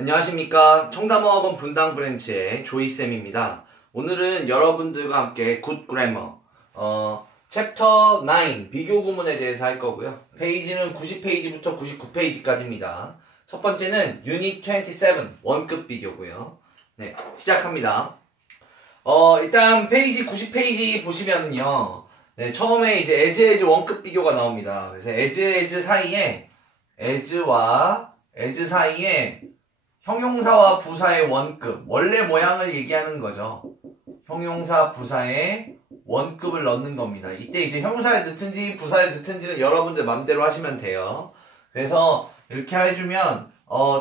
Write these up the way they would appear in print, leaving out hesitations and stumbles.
안녕하십니까. 청담어학원 분당 브랜치의 조이쌤입니다. 오늘은 여러분들과 함께 굿 그래머 챕터 9 비교 구문에 대해서 할 거고요. 페이지는 90페이지부터 99페이지까지입니다. 첫 번째는 유닛 27 원급 비교고요. 네, 시작합니다. 일단 페이지 90페이지 보시면요. 네, 처음에 이제 as 원급 비교가 나옵니다. 그래서 as 사이에 as와 as 사이에 형용사와 부사의 원급, 원래 모양을 얘기하는 거죠. 형용사, 부사의 원급을 넣는 겁니다. 이때 이제 형용사에 넣든지 부사에 넣든지는 여러분들 맘대로 하시면 돼요. 그래서 이렇게 해주면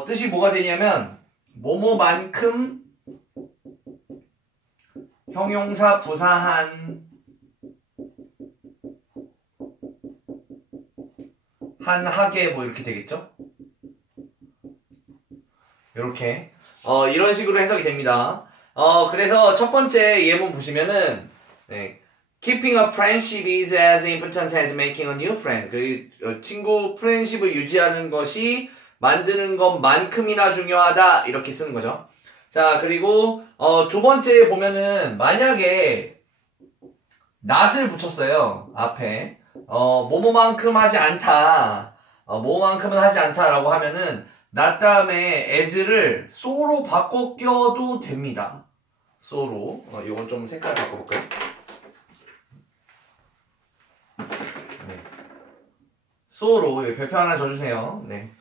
뜻이 뭐가 되냐면 뭐뭐만큼 형용사, 부사 한 하게 뭐 이렇게 되겠죠? 이렇게 이런 식으로 해석이 됩니다. 그래서 첫 번째 예문 보시면은 네, Keeping a friendship is as important as making a new friend. 그 친구 프렌십을 유지하는 것이 만드는 것만큼이나 중요하다 이렇게 쓰는 거죠. 자, 그리고 두 번째 보면은 만약에 not을 붙였어요. 앞에 뭐뭐만큼 하지 않다, 뭐뭐만큼은 하지 않다라고 하면은 not 다음에 as를 so로 바꿔 껴도 됩니다. so로. 이건 좀 색깔 바꿔볼까요? 네. so로 여기 별표 하나 줘주세요. 네.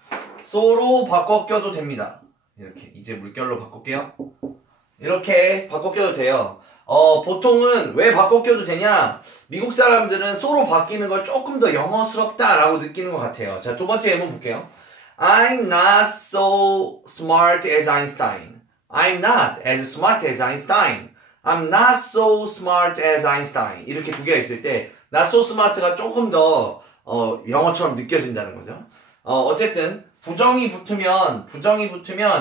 so로 바꿔 껴도 됩니다. 이렇게 이제 물결로 바꿀게요. 이렇게 바꿔 껴도 돼요. 보통은 왜 바꿔 껴도 되냐? 미국 사람들은 so로 바뀌는 걸 조금 더 영어스럽다라고 느끼는 것 같아요. 자, 두 번째 예문 볼게요. I'm not so smart as Einstein. I'm not as smart as Einstein. I'm not so smart as Einstein. 이렇게 두 개가 있을 때 not so smart가 조금 더 영어처럼 느껴진다는 거죠. 어쨌든 부정이 붙으면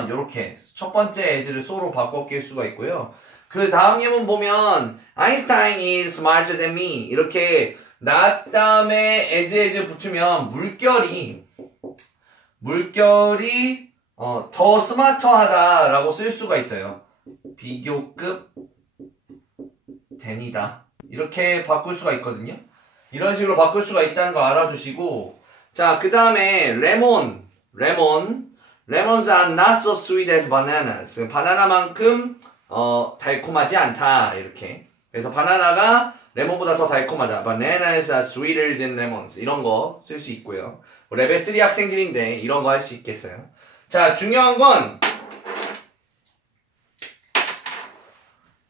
이렇게 첫 번째 as를 so로 바꿔 낄 수가 있고요. 그 다음 예문 보면 Einstein is smarter than me. 이렇게 not 다음에 as 붙으면 물결이 더 스마트하다라고 쓸 수가 있어요. 비교급 than이다. 이렇게 바꿀 수가 있거든요. 이런 식으로 바꿀 수가 있다는 거 알아주시고, 자, 그 다음에 lemons are not so sweet as bananas. 바나나만큼 달콤하지 않다. 이렇게. 그래서 바나나가 레몬보다 더 달콤하다. Bananas are sweeter than lemons. 이런 거 쓸 수 있고요. 레벨 3 학생들인데 이런 거 할 수 있겠어요. 자, 중요한 건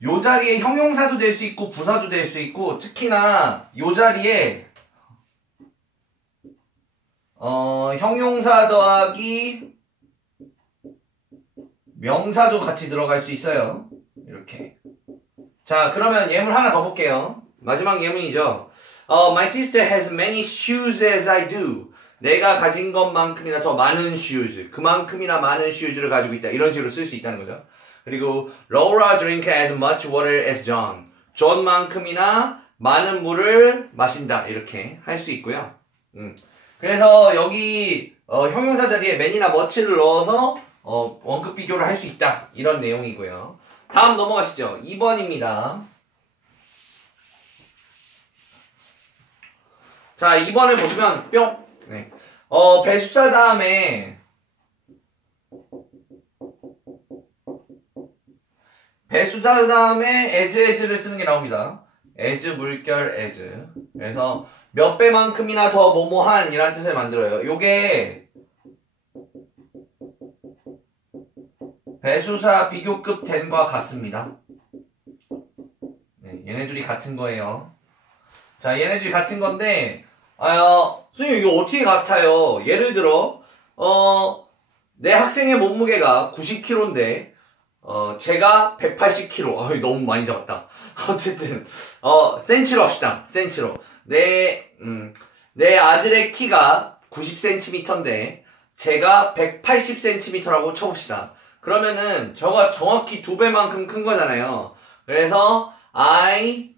요 자리에 형용사도 될 수 있고 부사도 될 수 있고, 특히나 요 자리에 형용사 더하기 명사도 같이 들어갈 수 있어요. 이렇게. 자, 그러면 예문 하나 더 볼게요. 마지막 예문이죠. My sister has many shoes as I do. 내가 가진 것만큼이나 더 많은 shoes. 그만큼이나 많은 shoes를 가지고 있다. 이런 식으로 쓸 수 있다는 거죠. 그리고 Laura drink as much water as John. John만큼이나 많은 물을 마신다. 이렇게 할 수 있고요. 그래서 여기 형용사 자리에 man이나 much를 넣어서 원급 비교를 할 수 있다. 이런 내용이고요. 다음 넘어가시죠. 2번입니다. 자, 2번을 보시면 뿅. 네. 배수사 다음에 as를 쓰는 게 나옵니다. as 물결 as. 그래서 몇 배만큼이나 더 뭐뭐한 이란 뜻을 만들어요. 요게 배수사 비교급 than과 같습니다. 네, 얘네들이 같은 거예요. 자, 얘네들이 같은 건데, 선생님 이거 어떻게 같아요? 예를 들어, 내 학생의 몸무게가 90kg인데, 제가 180kg. 너무 많이 잡았다. 어쨌든, 센치로 합시다. 센치로. 내 아들의 키가 90cm인데, 제가 180cm라고 쳐봅시다. 그러면은, 저가 정확히 2배만큼 큰 거잖아요. 그래서, I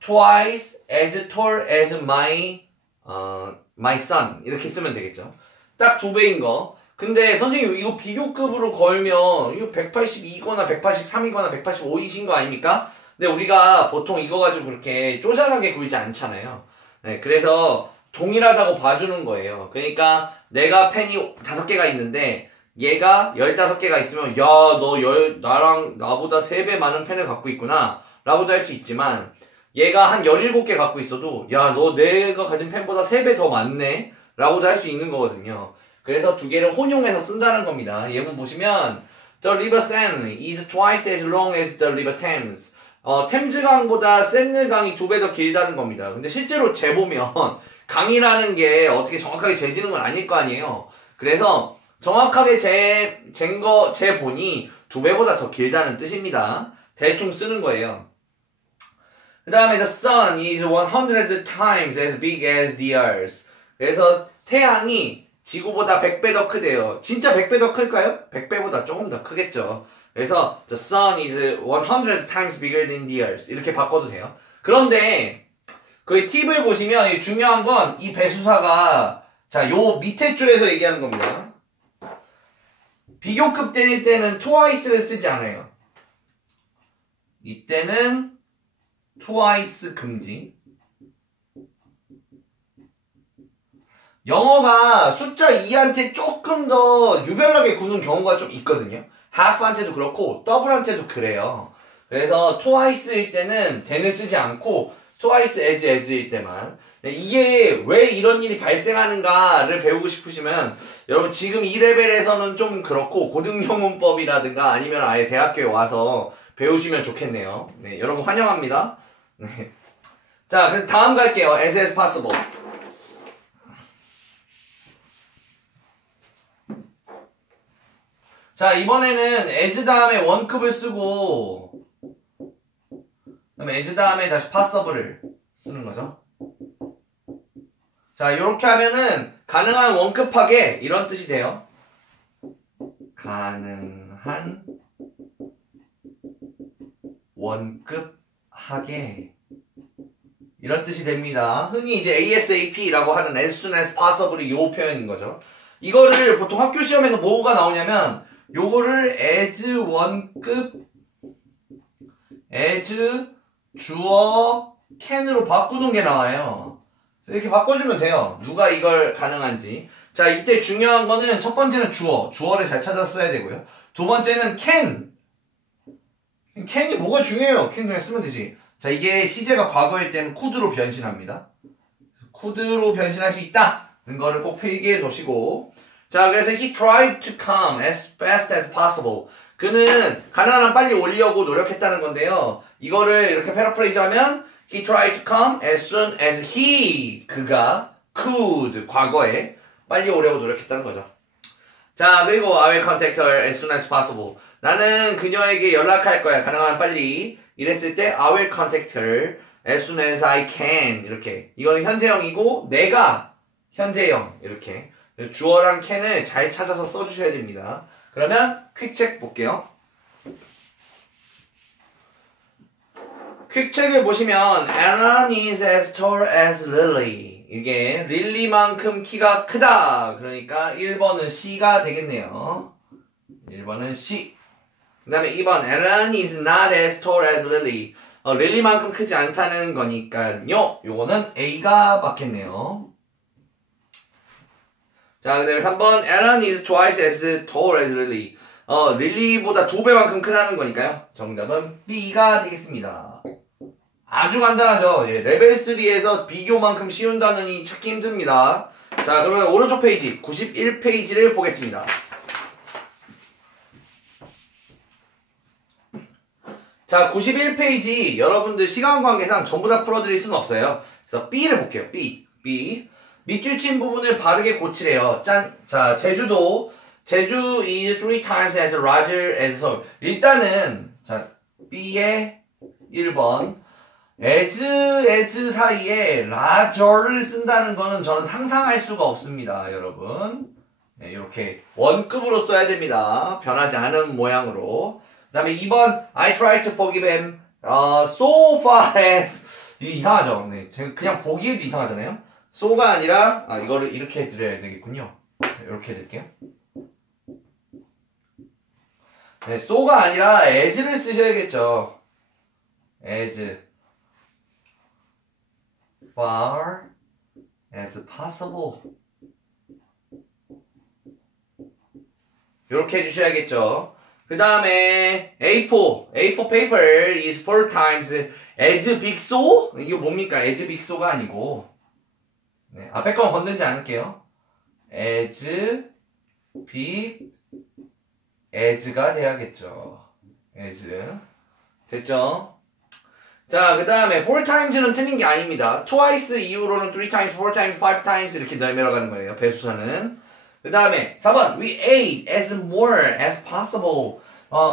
twice as tall as my son. 이렇게 쓰면 되겠죠. 딱 2배인 거. 근데 선생님 이거 비교급으로 걸면 이거 182거나 183이거나 185이신 거 아닙니까? 근데 우리가 보통 이거 가지고 그렇게 쪼잔하게 굴지 않잖아요. 네, 그래서 동일하다고 봐주는 거예요. 그러니까 내가 펜이 5개가 있는데 얘가 15개가 있으면 야, 너 나보다 3배 많은 펜을 갖고 있구나 라고도 할 수 있지만 얘가 한 17개 갖고 있어도 야, 너 내가 가진 펜보다 3배 더 많네 라고도 할 수 있는 거거든요. 그래서 두 개를 혼용해서 쓴다는 겁니다. 예문 보시면 The river Seine is twice as long as the river Thames. 템즈강보다 센느강이 2배 더 길다는 겁니다. 근데 실제로 재보면 강이라는 게 어떻게 정확하게 재지는 건 아닐 거 아니에요. 그래서 정확하게 재보니 2배보다 더 길다는 뜻입니다. 대충 쓰는 거예요. 그 다음에 the sun is 100 times as big as the earth. 그래서 태양이 지구보다 100배 더 크대요. 진짜 100배 더 클까요? 100배보다 조금 더 크겠죠. 그래서 the sun is 100 times bigger than the earth. 이렇게 바꿔도 돼요. 그런데 그 팁을 보시면 중요한 건 이 배수사가 자, 요 밑에 줄에서 얘기하는 겁니다. 비교급 때릴 때는 twice를 쓰지 않아요. 이때는 twice 금지. 영어가 숫자 2한테 조금 더 유별나게 구는 경우가 좀 있거든요. half한테도 그렇고 double한테도 그래요. 그래서 twice일 때는 then을 쓰지 않고 twice as일 때만. 이게 왜 이런 일이 발생하는가를 배우고 싶으시면 여러분 지금 2레벨에서는 좀 그렇고 고등영문법이라든가 아니면 아예 대학교에 와서 배우시면 좋겠네요. 네, 여러분 환영합니다. 네. 자, 그럼 다음 갈게요. as possible. 자, 이번에는 as 다음에 원급을 쓰고 그다음에 as 다음에 다시 passable을 쓰는 거죠. 자, 이렇게 하면은 가능한 원급하게 이런 뜻이 돼요. 가능한 원급하게 이런 뜻이 됩니다. 흔히 이제 ASAP라고 하는 as soon as possible이 요 표현인 거죠. 이거를 보통 학교 시험에서 뭐가 나오냐면 요거를 as 원급 as 주어 can으로 바꾸는 게 나와요. 이렇게 바꿔주면 돼요. 누가 이걸 가능한지. 자, 이때 중요한 거는 첫 번째는 주어를 잘 찾아서 써야 되고요. 두 번째는 can. can이 뭐가 중요해요? can 그냥 쓰면 되지. 자, 이게 시제가 과거일 때는 could로 변신합니다. could로 변신할 수 있다는 거를 꼭 필기해 두시고. 자, 그래서 he tried to come as fast as possible. 그는 가능한 한 빨리 오려고 노력했다는 건데요. 이거를 이렇게 패러프레이즈 하면 he tried to come as soon as 그가 could 과거에 빨리 오려고 노력했다는 거죠. 자, 그리고 I will contact her as soon as possible. 나는 그녀에게 연락할 거야. 가능한 한 빨리. 이랬을 때 I will contact her as soon as I can. 이렇게. 이거는 현재형이고 내가 현재형. 이렇게. 주어랑 can을 잘 찾아서 써주셔야 됩니다. 그러면 퀵책 볼게요. 퀵책을 보시면 Alan is as tall as Lily. 이게 릴리만큼 키가 크다. 그러니까 1번은 C가 되겠네요. 1번은 C. 그 다음에 2번 Alan is not as tall as Lily. 릴리만큼 크지 않다는 거니까요. 요거는 A가 맞겠네요. 자, 그 다음에 3번 Alan is twice as tall as Lily. 릴리보다 2배만큼 크다는 거니까요. 정답은 B가 되겠습니다. 아주 간단하죠. 예, 레벨 3에서 비교만큼 쉬운 단어니 찾기 힘듭니다. 자, 그러면 오른쪽 페이지 91페이지를 보겠습니다. 자, 91페이지 여러분들 시간 관계상 전부 다 풀어드릴 수는 없어요. 그래서 B를 볼게요. B. 밑줄 친 부분을 바르게 고치래요. 자, 제주 is 3 times as large as Seoul. 일단은 자, B의 1번 as 사이에 larger를 쓴다는 거는 저는 상상할 수가 없습니다, 여러분. 네, 이렇게 원급으로 써야 됩니다. 변하지 않은 모양으로. 그 다음에 2번 I try to forgive him so far as 이게 이상하죠. 네, 제가 그냥 보기에도 이상하잖아요. so가 아니라 이거를 이렇게 해드려야 되겠군요. 이렇게 해드릴게요. 네, so가 아니라 as를 쓰셔야겠죠. as far as possible. 이렇게 해주셔야겠죠. 그 다음에 A4 paper is 4 times as big so? 이게 뭡니까? as big so가 아니고 네, 앞에 건 건들지 않을게요. as big as가 돼야겠죠. as 됐죠? 자, 그 다음에 4 times는 틀린 게 아닙니다. twice 이후로는 3 times, 4 times, 5 times 이렇게 내려가는 거예요. 배수사는. 그 다음에 4번 We ate as more as possible.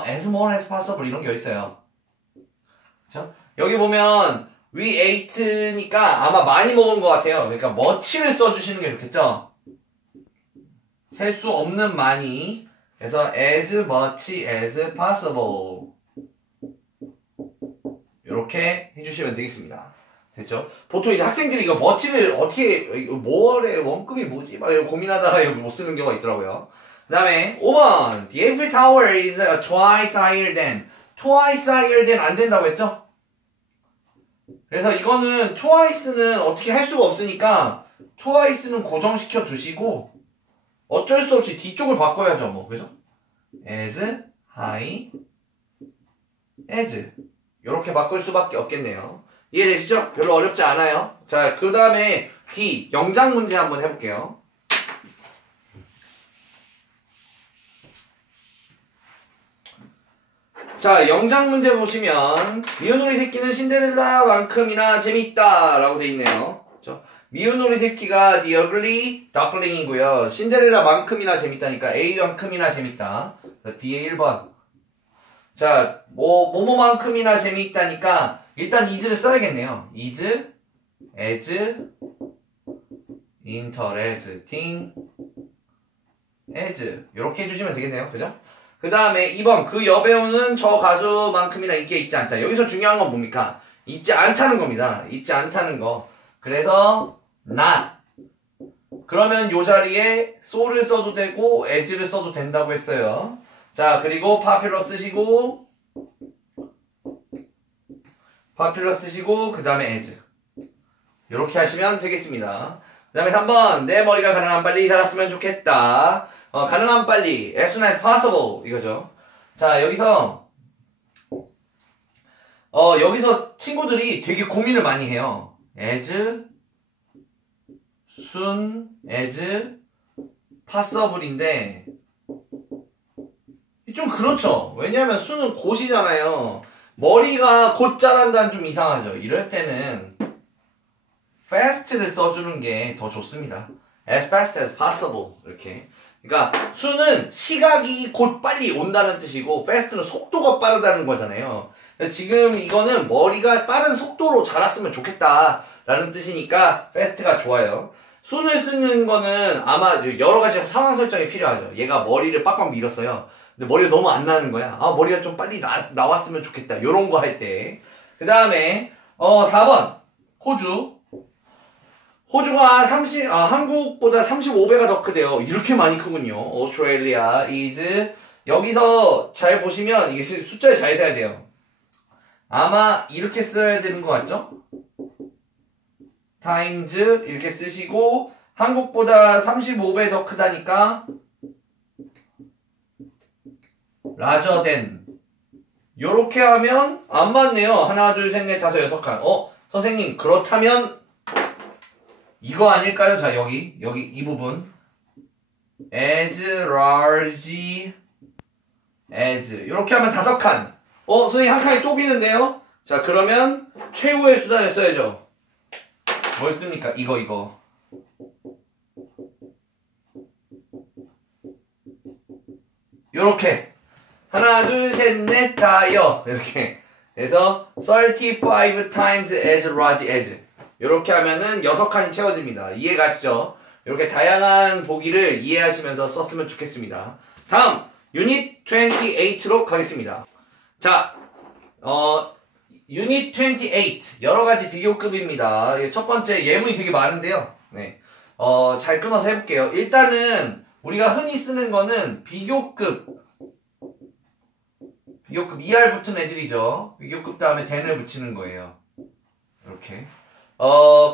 as more as possible 이런 게 있어요. 그쵸? 여기 보면 We ate니까 아마 많이 먹은 것 같아요. 그러니까 much를 써주시는 게 좋겠죠? 셀 수 없는 많이. 그래서 as much as possible 이렇게 해주시면 되겠습니다. 됐죠? 보통 이제 학생들이 이거 much를 어떻게, 뭐래, 원급이 뭐지? 막 고민하다가 여기 못 쓰는 경우가 있더라고요. 그 다음에 5번 The Eiffel Tower is twice higher than. twice higher than 안 된다고 했죠? 그래서 이거는 twice는 어떻게 할 수가 없으니까 twice는 고정시켜 두시고 어쩔 수 없이 뒤쪽을 바꿔야죠. 뭐 그죠? as high as 이렇게 바꿀 수밖에 없겠네요. 이해되시죠? 별로 어렵지 않아요. 자, 그 다음에 D 영작 문제 한번 해볼게요. 자, 영작 문제 보시면 미운오리 새끼는 신데렐라만큼이나 재밌다 라고 돼 있네요. 그렇죠? 미운오리 새끼가 The Ugly Duckling이고요. 신데렐라만큼이나 재밌다니까 A만큼이나 재밌다. D의 1번. 자, 뭐뭐만큼이나 재미있다니까 일단 is를 써야겠네요. is as interesting as 이렇게 해주시면 되겠네요. 그죠? 그 다음에 2번 그 여배우는 저 가수만큼이나 인기가 있지 않다. 여기서 중요한 건 뭡니까? 있지 않다는 겁니다. 있지 않다는 거. 그래서 not 그러면 요 자리에 so를 써도 되고 as를 써도 된다고 했어요. 자, 그리고 popular 쓰시고 그 다음에 as 이렇게 하시면 되겠습니다. 그 다음에 3번 내 머리가 가능한 빨리 자랐으면 좋겠다. 가능한 빨리 as soon as possible 이거죠. 자, 여기서 친구들이 되게 고민을 많이 해요. as soon as possible인데 좀 그렇죠. 왜냐하면 수는 곧이잖아요. 머리가 곧 자란다는 좀 이상하죠. 이럴 때는 fast를 써주는 게 더 좋습니다. as fast as possible 이렇게. 그러니까 수는 시각이 곧 빨리 온다는 뜻이고 fast는 속도가 빠르다는 거잖아요. 지금 이거는 머리가 빠른 속도로 자랐으면 좋겠다라는 뜻이니까 fast가 좋아요. 수를 쓰는 거는 아마 여러 가지 상황 설정이 필요하죠. 얘가 머리를 빡빡 밀었어요. 근데 머리가 너무 안 나는 거야. 아, 머리가 좀 빨리 나왔으면 좋겠다. 요런 거 할 때. 그 다음에 4번 호주. 호주가 한국보다 35배가 더 크대요. 이렇게 많이 크군요. Australia is 여기서 잘 보시면 이게 숫자를 잘 세야 돼요. 아마 이렇게 써야 되는 것 같죠? times 이렇게 쓰시고 한국보다 35배 더 크다니까 larger than 요렇게 하면 안 맞네요. 하나, 둘, 셋, 넷, 다섯, 여섯 칸. 선생님 그렇다면 이거 아닐까요? 자, 여기 이 부분 as large as 이렇게 하면 5칸. 선생님 한 칸이 또 비는데요? 자, 그러면 최후의 수단을 써야죠. 뭘 씁니까? 이거 요렇게 하나, 둘, 셋, 넷, 다여 이렇게 해서 35 times as large as 이렇게 하면은 6칸이 채워집니다. 이해 가시죠? 이렇게 다양한 보기를 이해하시면서 썼으면 좋겠습니다. 다음 유닛 28로 가겠습니다. 자, 유닛 28 여러가지 비교급입니다. 첫 번째 예문이 되게 많은데요. 네, 잘 끊어서 해볼게요. 일단은 우리가 흔히 쓰는 거는 비교급 비교급 ER 붙은 애들이죠. 비교급 다음에 then을 붙이는 거예요. 이렇게.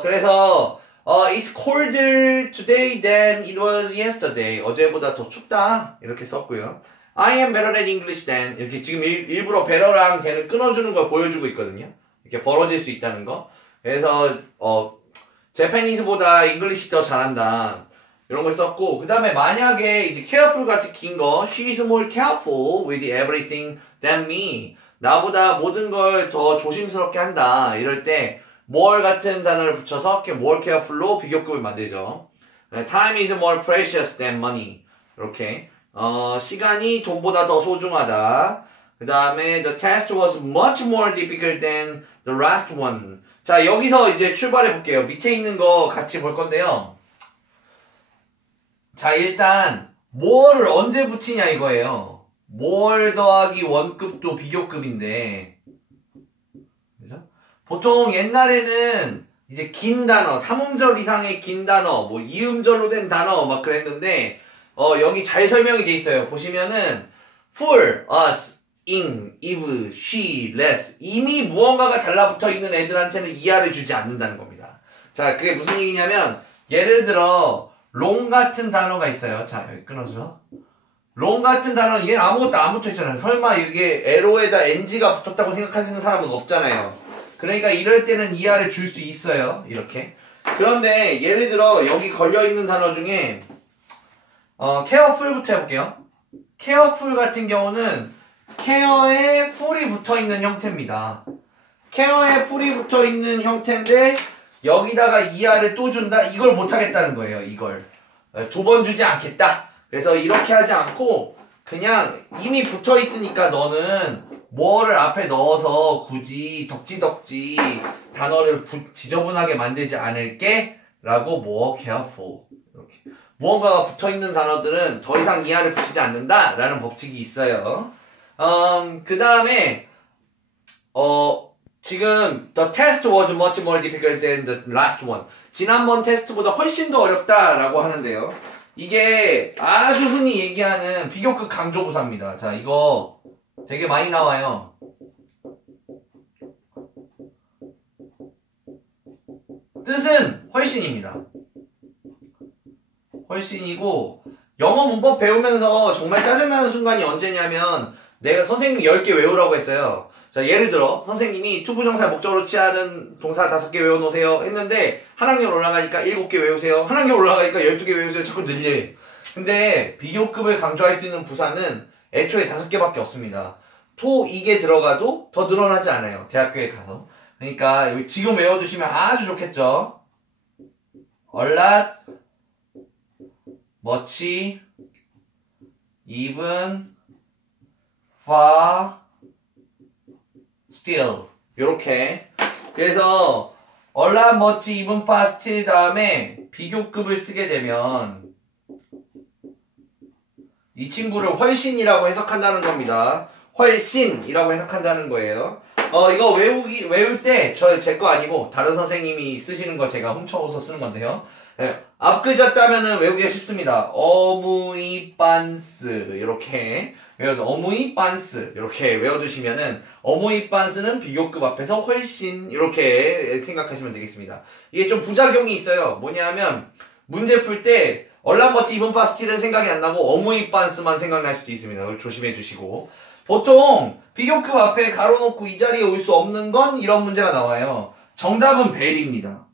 그래서 it's colder today than it was yesterday. 어제보다 더 춥다. 이렇게 썼고요. I am better at English than. 이렇게 지금 일부러 better랑 then을 끊어주는 걸 보여주고 있거든요. 이렇게 벌어질 수 있다는 거. 그래서 Japanese보다 English 더 잘한다. 이런 걸 썼고, 그 다음에 만약에 이제 careful 같이 긴 거, she is more careful with everything than me. 나보다 모든 걸 더 조심스럽게 한다. 이럴 때 more 같은 단어를 붙여서 more careful로 비교급을 만들죠. Time is more precious than money. 이렇게 시간이 돈보다 더 소중하다. 그 다음에 the test was much more difficult than the last one. 자, 여기서 이제 출발해 볼게요. 밑에 있는 거 같이 볼 건데요. 자, 일단 more를 언제 붙이냐 이거예요. more 더하기 원급도 비교급인데, 그래서 보통 옛날에는 이제 긴 단어, 3음절 이상의 긴 단어, 뭐 2음절로 된 단어 막 그랬는데, 여기 잘 설명이 돼 있어요. 보시면은 for, us, in, if, she, less. 이미 무언가가 달라붙어 있는 애들한테는 이하를 주지 않는다는 겁니다. 자, 그게 무슨 얘기냐면, 예를 들어 long 같은 단어가 있어요. 자, 여기 끊어서. long 같은 단어는 얘는 아무것도 안 붙어 있잖아요. 설마 이게 arrow에다 ng가 붙었다고 생각하시는 사람은 없잖아요. 그러니까 이럴 때는 이하를 줄 수 있어요. 이렇게. 그런데 예를 들어 여기 걸려있는 단어 중에 careful부터 해볼게요. careful 같은 경우는 care에 ful이 붙어있는 형태입니다. care에 ful이 붙어있는 형태인데 여기다가 이하를 또 준다? 이걸 못하겠다는 거예요. 이걸. 두 번 주지 않겠다. 그래서 이렇게 하지 않고 그냥 이미 붙어있으니까 너는 뭐를 앞에 넣어서 굳이 덕지덕지 단어를 지저분하게 만들지 않을게 라고 more careful. 이렇게. 무언가가 붙어있는 단어들은 더 이상 이하를 붙이지 않는다 라는 법칙이 있어요. 그 다음에 지금 the test was much more difficult than the last one. 지난번 테스트보다 훨씬 더 어렵다라고 하는데요. 이게 아주 흔히 얘기하는 비교급 강조부사입니다. 자, 이거 되게 많이 나와요. 뜻은 훨씬입니다. 훨씬이고 영어 문법 배우면서 정말 짜증나는 순간이 언제냐면 내가 선생님이 10개 외우라고 했어요. 자, 예를 들어 선생님이 투부정사 목적으로 취하는 동사 5개 외워놓으세요 했는데 한 학년 올라가니까 7개 외우세요. 한 학년 올라가니까 12개 외우세요. 자꾸 늘려요. 근데 비교급을 강조할 수 있는 부사는 애초에 5개밖에 없습니다. 토 이게 들어가도 더 늘어나지 않아요. 대학교에 가서. 그러니까 여기 지금 외워두시면 아주 좋겠죠. a lot, much, even, far, still. 요렇게. 그래서 a lot, much, even, far, still 다음에 비교급을 쓰게 되면 이 친구를 훨씬이라고 해석한다는 겁니다. 훨씬이라고 해석한다는 거예요. 이거 외울 때 제 거 아니고 다른 선생님이 쓰시는 거 제가 훔쳐오서 쓰는 건데요. 네. 앞글자 따면은 외우기가 쉽습니다. 어무이 빤스 이렇게 어무이 빤스 이렇게 외워두시면은 어무이 빤스는 비교급 앞에서 훨씬 이렇게 생각하시면 되겠습니다. 이게 좀 부작용이 있어요. 뭐냐면 문제 풀 때 얼람버치 이번 파스틸은 생각이 안 나고 어무이 빤스만 생각날 수도 있습니다. 그걸 조심해 주시고 보통 비교급 앞에 가로놓고 이 자리에 올 수 없는 건 이런 문제가 나와요. 정답은 벨입니다.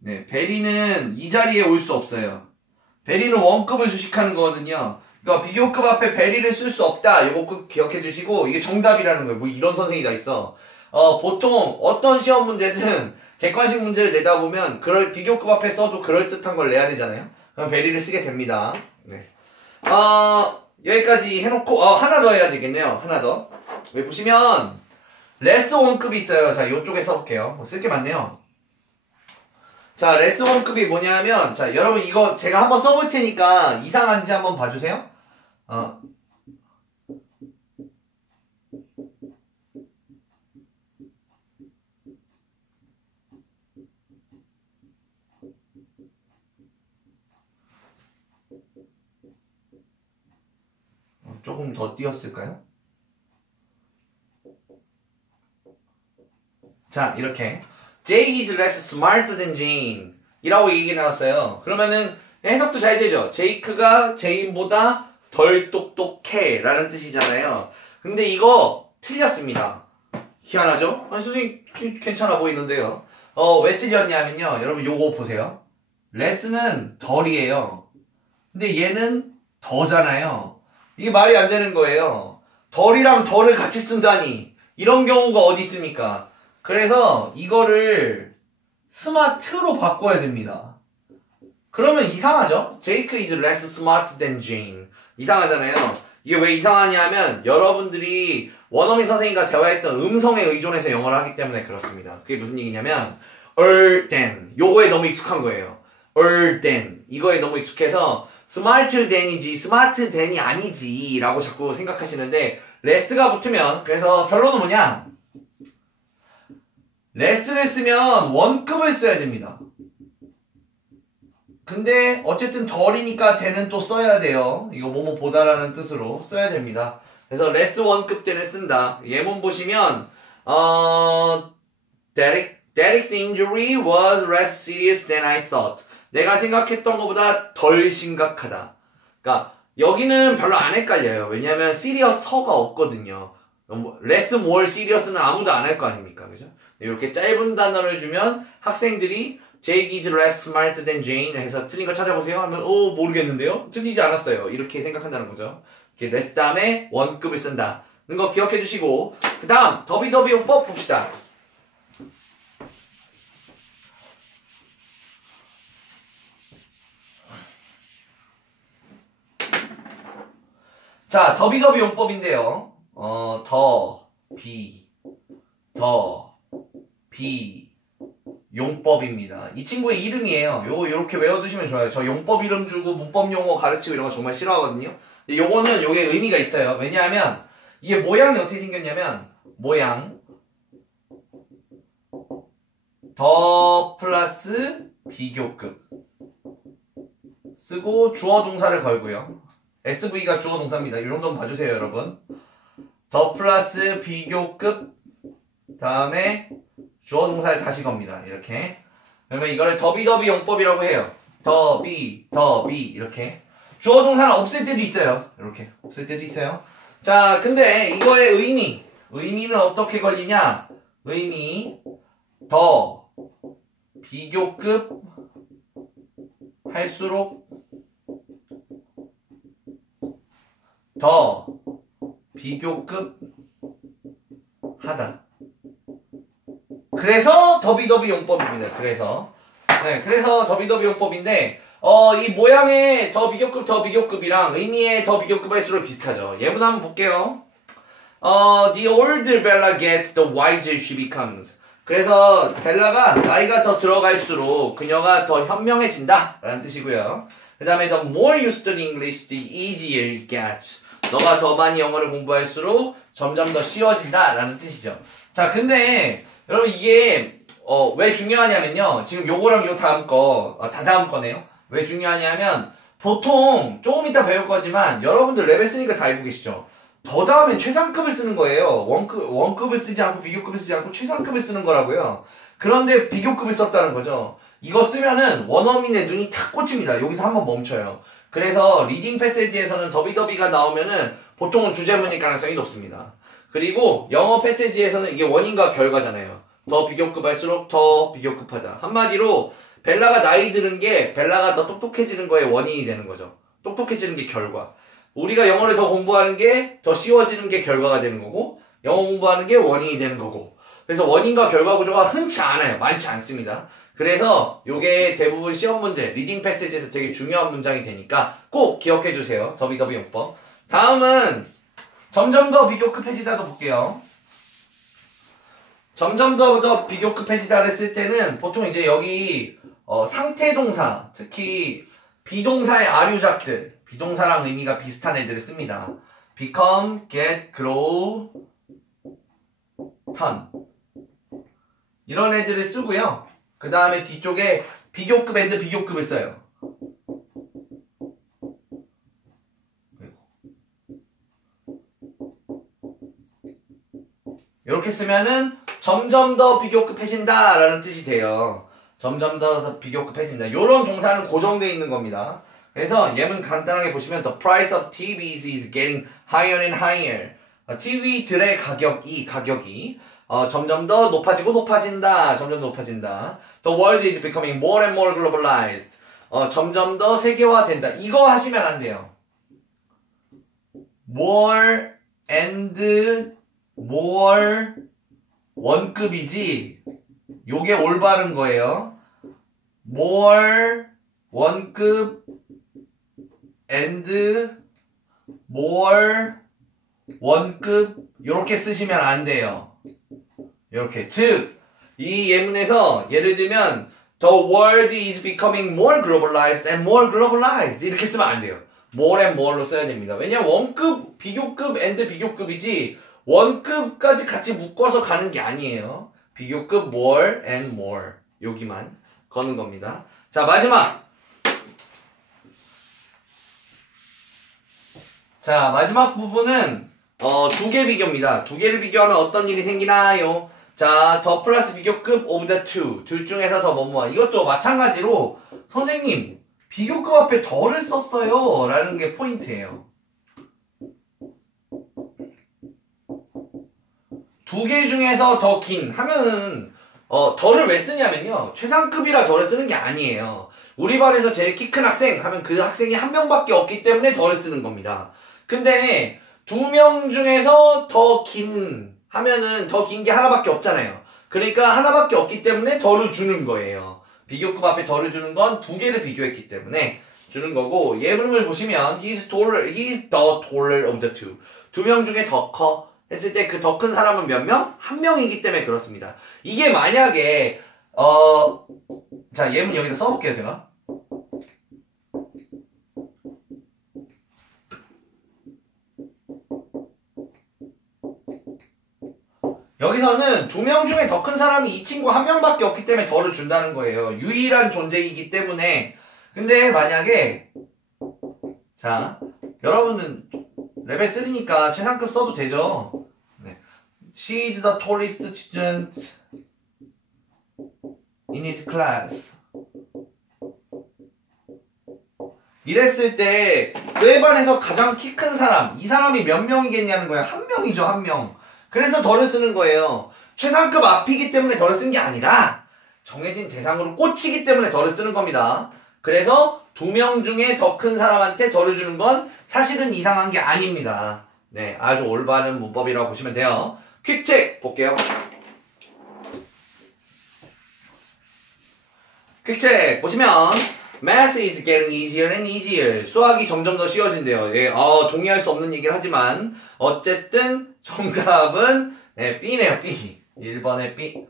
네, 베리는 이 자리에 올 수 없어요. 베리는 원급을 주식하는 거거든요. 그러니까 비교급 앞에 베리를 쓸 수 없다. 이거 꼭 기억해 주시고 이게 정답이라는 거예요. 뭐 이런 선생이 다 있어. 보통 어떤 시험 문제든 객관식 문제를 내다 보면 비교급 앞에 써도 그럴듯한 걸 내야 되잖아요. 그럼 베리를 쓰게 됩니다. 네. 여기까지 해놓고 하나 더 해야 되겠네요. 하나 더. 여기 보시면 레스 원급이 있어요. 자, 이쪽에 써볼게요. 쓸 게 많네요. 자, 레스 원급이 뭐냐면 자, 여러분 이거 제가 한번 써볼 테니까 이상한지 한번 봐주세요. 조금 더 띄었을까요? 자, 이렇게 Jake is less smart than Jane 이라고 얘기 나왔어요. 그러면은 해석도 잘 되죠. 제이크가 제인보다 덜 똑똑해 라는 뜻이잖아요. 근데 이거 틀렸습니다. 희한하죠? 아니 선생님 괜찮아 보이는데요. 왜 틀렸냐면요. 여러분 요거 보세요. 레스는 덜이에요. 근데 얘는 더잖아요. 이게 말이 안 되는 거예요. 덜이랑 덜을 같이 쓴다니 이런 경우가 어디 있습니까? 그래서 이거를 스마트로 바꿔야 됩니다. 그러면 이상하죠? Jake is less smart than Jane. 이상하잖아요. 이게 왜 이상하냐면 여러분들이 원어민 선생님과 대화했던 음성에 의존해서 영어를 하기 때문에 그렇습니다. 그게 무슨 얘기냐면 than 요거에 너무 익숙한 거예요. than 이거에 너무 익숙해서 smarter than이지 smarter than이 아니지 라고 자꾸 생각하시는데 less가 붙으면 그래서 결론은 뭐냐? less를 쓰면 원급을 써야 됩니다. 근데 어쨌든 덜이니까 대는 또 써야 돼요. 이거 뭐뭐 보다라는 뜻으로 써야 됩니다. 그래서 less 원급 대를 쓴다. 예문 보시면 Derek's injury was less serious than I thought. 내가 생각했던 것보다 덜 심각하다. 그러니까 여기는 별로 안 헷갈려요. 왜냐하면 serious가 없거든요. less more serious는 아무도 안 할 거 아닙니까? 그죠? 이렇게 짧은 단어를 주면 학생들이 Jake is less smart than Jane 해서 틀린 거 찾아보세요 하면 모르겠는데요? 틀리지 않았어요. 이렇게 생각한다는 거죠. 이렇게 less 다음에 원급을 쓴다. 거 기억해 주시고 그 다음 더비더비용법 봅시다. 자, 더비더비 용법인데요. 비 용법입니다. 이 친구의 이름이에요. 요거 요렇게 외워두시면 좋아요. 저 용법 이름 주고 문법 용어 가르치고 이런 거 정말 싫어하거든요. 근데 요거는 요게 의미가 있어요. 왜냐하면 이게 모양이 어떻게 생겼냐면 모양 더 플러스 비교급 쓰고 주어 동사를 걸고요. SV가 주어 동사입니다. 이 정도는 봐주세요, 여러분. 더 플러스 비교급 다음에 주어 동사를 다시 겁니다. 이렇게. 그러면 이거를 더비더비 용법이라고 해요. 더비 이렇게. 주어 동사는 없을 때도 있어요. 이렇게 없을 때도 있어요. 자, 근데 이거의 의미는 어떻게 걸리냐? 의미 더 비교급 할수록 더 비교급 하다. 그래서 더비더비 용법입니다. 그래서 더비더비 용법인데 이 모양의 더 비교급이랑 의미의 더 비교급 할수록 비슷하죠. 예문 한번 볼게요. The older Bella gets, the wiser she becomes. 그래서 벨라가 나이가 더 들어갈수록 그녀가 더 현명해진다 라는 뜻이고요. 그 다음에 the more you study English, the easier it gets. 너가 더 많이 영어를 공부할수록 점점 더 쉬워진다 라는 뜻이죠. 자, 근데 여러분 이게 왜 중요하냐면요. 지금 요거랑 요 다음 거, 다 다음 거네요. 왜 중요하냐면 보통 조금 이따 배울 거지만 여러분들 레벨 쓰니까 다 알고 계시죠. 더 다음엔 최상급을 쓰는 거예요. 원급을 쓰지 않고 비교급을 쓰지 않고 최상급을 쓰는 거라고요. 그런데 비교급을 썼다는 거죠. 이거 쓰면은 원어민의 눈이 탁 꽂힙니다. 여기서 한번 멈춰요. 그래서 리딩 패세지에서는 더비더비가 나오면은 보통은 주제문일 가능성이 높습니다. 그리고 영어 패세지에서는 이게 원인과 결과잖아요. 더 비교급 할수록 더 비교급하다. 한마디로 벨라가 나이 드는 게 벨라가 더 똑똑해지는 거에 원인이 되는 거죠. 똑똑해지는 게 결과. 우리가 영어를 더 공부하는 게 더 쉬워지는 게 결과가 되는 거고 영어 공부하는 게 원인이 되는 거고 그래서 원인과 결과 구조가 흔치 않아요. 많지 않습니다. 그래서 요게 대부분 시험 문제, 리딩 패시지에서 되게 중요한 문장이 되니까 꼭 기억해 주세요. 더비더비 용법. 다음은 점점 더 비교급해지다도 볼게요. 점점 더 비교급해지다를 쓸 때는 보통 이제 여기 상태 동사, 특히 비동사의 아류작들, 비동사랑 의미가 비슷한 애들을 씁니다. become, get, grow, turn 이런 애들을 쓰고요. 그 다음에 뒤쪽에 비교급 and 비교급을 써요. 이렇게 쓰면은 점점 더 비교급해진다 라는 뜻이 돼요. 점점 더 비교급해진다. 요런 동사는 고정되어 있는 겁니다. 그래서 예문 간단하게 보시면 The price of TVs is getting higher and higher. TV들의 가격이 점점 더 높아진다. 점점 높아진다. The world is becoming more and more globalized. 점점 더 세계화된다. 이거 하시면 안 돼요. more and more 원급이지. 요게 올바른 거예요. more 원급 and more 원급 요렇게 쓰시면 안 돼요. 요렇게. 즉, 이 예문에서 예를 들면 The world is becoming more globalized and more globalized 이렇게 쓰면 안 돼요. more and more로 써야 됩니다. 왜냐면 원급, 비교급, and 비교급이지 원급까지 같이 묶어서 가는 게 아니에요. 비교급 more and more 여기만 거는 겁니다. 자, 마지막 부분은 두 개 비교입니다. 두 개를 비교하면 어떤 일이 생기나요? 자, 더 플러스 비교급 of the two. 둘 중에서 더 뭐뭐. 이것도 마찬가지로 선생님 비교급 앞에 더를 썼어요 라는 게 포인트예요. 두 개 중에서 더 긴 하면은 더를 왜 쓰냐면요. 최상급이라 더를 쓰는 게 아니에요. 우리 반에서 제일 키 큰 학생 하면 그 학생이 한 명밖에 없기 때문에 더를 쓰는 겁니다. 근데 두 명 중에서 더 긴 하면은 더 긴 게 하나밖에 없잖아요. 그러니까 하나밖에 없기 때문에 더를 주는 거예요. 비교급 앞에 더를 주는 건 두 개를 비교했기 때문에 주는 거고, 예문을 보시면 he's the taller of the two. 두 명 중에 더 커 했을 때 그 더 큰 사람은 몇 명? 한 명이기 때문에 그렇습니다. 이게 만약에 자, 예문 여기다 써볼게요. 제가 여기서는 두 명 중에 더 큰 사람이 이 친구 한 명밖에 없기 때문에 더를 준다는 거예요. 유일한 존재이기 때문에. 근데 만약에 자, 여러분은 레벨 3니까 최상급 써도 되죠. 네. She is the tallest student in his class. 이랬을 때 그 반에서 가장 키 큰 사람, 이 사람이 몇 명이겠냐는 거예요. 한 명이죠, 한 명. 그래서 덜을 쓰는 거예요. 최상급 앞이기 때문에 덜을 쓴 게 아니라 정해진 대상으로 꽂히기 때문에 덜을 쓰는 겁니다. 그래서 두 명 중에 더 큰 사람한테 덜을 주는 건 사실은 이상한 게 아닙니다. 네, 아주 올바른 문법이라고 보시면 돼요. 퀵책 볼게요. 퀵책 보시면 Math is getting easier and easier. 수학이 점점 더 쉬워진대요. 예, 동의할 수 없는 얘기를 하지만 어쨌든 정답은 네, B네요. B. 1번의 B.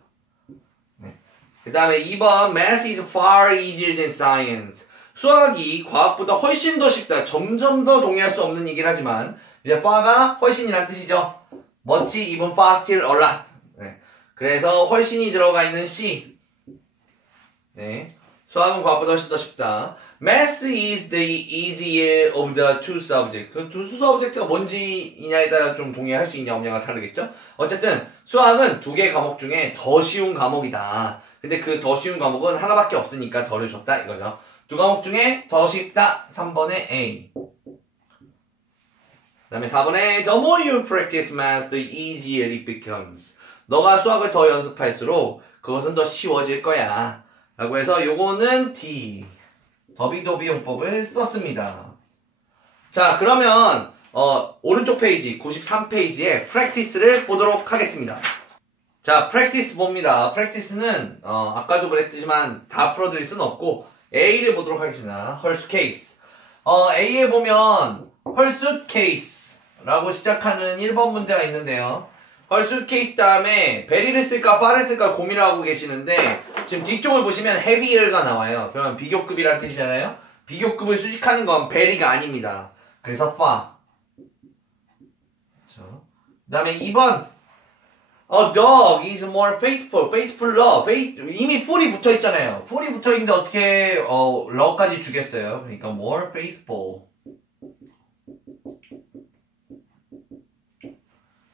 네. 그 다음에 2번 Math is far easier than science. 수학이 과학보다 훨씬 더 쉽다. 점점 더 동의할 수 없는 얘기를 하지만 이제 far가 훨씬이란 뜻이죠. much, even, far, still, a lot. 네. 그래서 훨씬이 들어가 있는 C. 네. 수학은 과학보다 훨씬 더 쉽다. Math is the easier of the two subjects. 그 두 서브젝트가 뭔지냐에 따라 좀 동의할 수 있냐 없냐가 다르겠죠? 어쨌든 수학은 두 개 과목 중에 더 쉬운 과목이다. 근데 그 더 쉬운 과목은 하나밖에 없으니까 더를 줬다 이거죠. 두 과목 중에 더 쉽다. 3번의 A. 그 다음에 4번에 The more you practice math, the easier it becomes. 너가 수학을 더 연습할수록 그것은 더 쉬워질 거야. 라고 해서 요거는 D. 더비도비 용법을 썼습니다. 자, 그러면 오른쪽 페이지 93페이지에 practice를 보도록 하겠습니다. 자, practice 봅니다. practice는 아까도 그랬지만 다 풀어드릴 수는 없고 A를 보도록 하겠습니다. her suitcase. A에 보면 her suitcase라고 시작하는 1번 문제가 있는데요. her suitcase 다음에 very를 쓸까 far를 쓸까 고민을 하고 계시는데 지금 뒤쪽을 보시면 heavy가 나와요. 그러면 비교급이라는 뜻이잖아요. 비교급을 수식하는 건 very가 아닙니다. 그래서 far. 그렇죠. 그 다음에 2번 A dog is more faithful. faithful러. 이미 ful이 붙어있잖아요. ful이 붙어있는데 어떻게 러까지 주겠어요. 그러니까 more faithful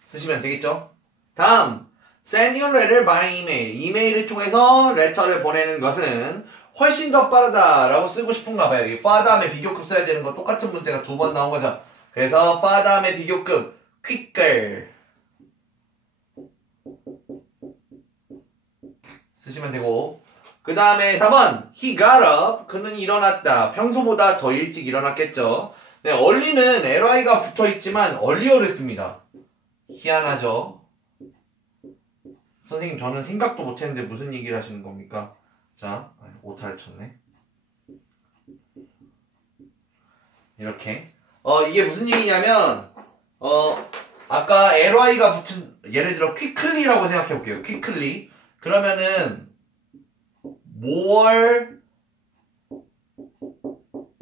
쓰시면 되겠죠. 다음 sending a letter by email. 이메일을 통해서 레터를 보내는 것은 훨씬 더 빠르다라고 쓰고 싶은가 봐요. 이 far 다음에 비교급 써야 되는 거 똑같은 문제가 2번 나온 거죠. 그래서 far 다음에 비교급 quicker 쓰시면 되고, 그 다음에 4번 he got up. 그는 일어났다. 평소보다 더 일찍 일어났겠죠. 네, early는 ly가 붙어있지만 earlier를 씁니다. 희한하죠. 선생님 저는 생각도 못했는데 무슨 얘기를 하시는 겁니까? 자, 오타를 쳤네. 이렇게 이게 무슨 얘기냐면 아까 ly가 붙은, 예를 들어 quickly라고 생각해 볼게요. quickly 그러면은 more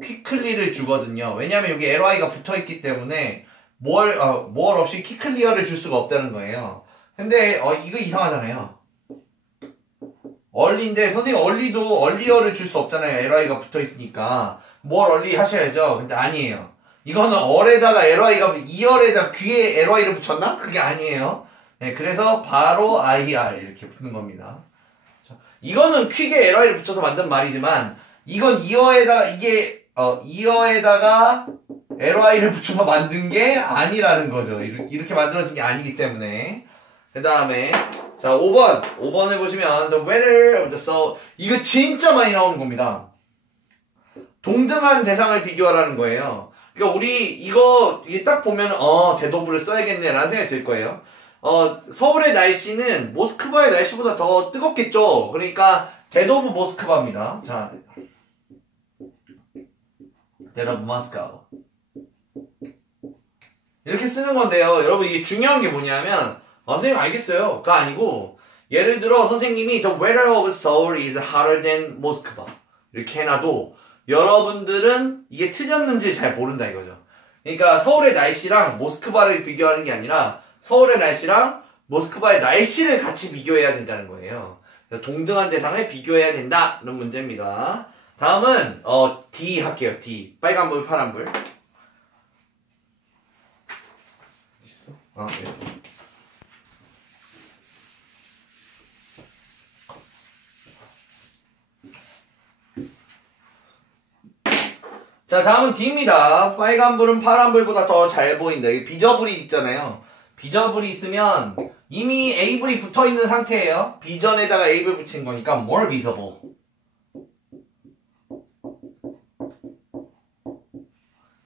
quickly를 주거든요. 왜냐면 여기 ly가 붙어있기 때문에 more 없이 quickly를 줄 수가 없다는 거예요. 근데 이거 이상하잖아요. early인데 선생님 early도 earlier를 줄 수 없잖아요. ly가 붙어있으니까 more early 하셔야죠. 근데 아니에요. 이거는 얼에다가 ly가 이얼에다 귀에 ly를 붙였나? 그게 아니에요. 네, 그래서 바로 IR 이렇게 붙는 겁니다. 이거는 퀵에 ly를 붙여서 만든 말이지만 이건 이어에다가 ly를 붙여서 만든 게 아니라는 거죠. 이렇게 만들어진 게 아니기 때문에. 그 다음에 자 5번을 보시면 the weather of the sun. 이거 진짜 많이 나오는 겁니다. 동등한 대상을 비교하라는 거예요. 그러니까 우리 이게 딱 보면 대도부를 써야겠네 라는 생각이 들 거예요. 서울의 날씨는 모스크바의 날씨보다 더 뜨겁겠죠. 그러니까 대도부 모스크바입니다. 자, 대도부 모스크바 이렇게 쓰는 건데요. 여러분 이게 중요한 게 뭐냐면 선생님 알겠어요. 그거 아니고 예를 들어 선생님이 the weather of Seoul is hotter than Moscow 이렇게 해놔도 여러분들은 이게 틀렸는지 잘 모른다 이거죠. 그러니까 서울의 날씨랑 모스크바를 비교하는 게 아니라 서울의 날씨랑 모스크바의 날씨를 같이 비교해야 된다는 거예요. 그래서 동등한 대상을 비교해야 된다는 문제입니다. 다음은 D 할게요. D. 빨간불, 파란불. 네. 자, 다음은 D입니다. 빨간불은 파란불보다 더 잘 보인다. 이게 비저불이 있잖아요. 비저불이 있으면 이미 A불이 붙어있는 상태예요. 비전에다가 A불 붙인 거니까 more visible.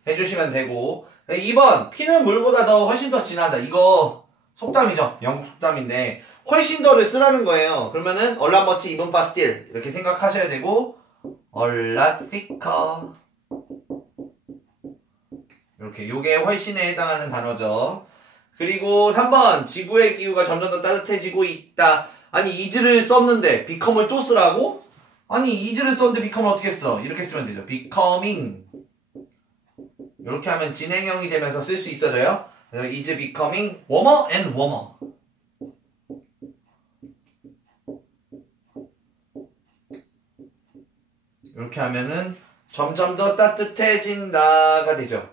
해주시면 되고 2번 피는 물보다 더 훨씬 더 진하다. 이거 속담이죠. 영국 속담인데 훨씬 더를 쓰라는 거예요. 그러면은 a lot much even faster 이렇게 생각하셔야 되고 a lot thicker 이렇게 요게 훨씬에 해당하는 단어죠. 그리고 3번 지구의 기후가 점점 더 따뜻해지고 있다. 아니 is를 썼는데 become을 또 쓰라고? 아니 is를 썼는데 become을 어떻게 써? 이렇게 쓰면 되죠. becoming 이렇게 하면 진행형이 되면서 쓸 수 있어져요. 그래서 is becoming warmer and warmer 이렇게 하면은 점점 더 따뜻해진다가 되죠.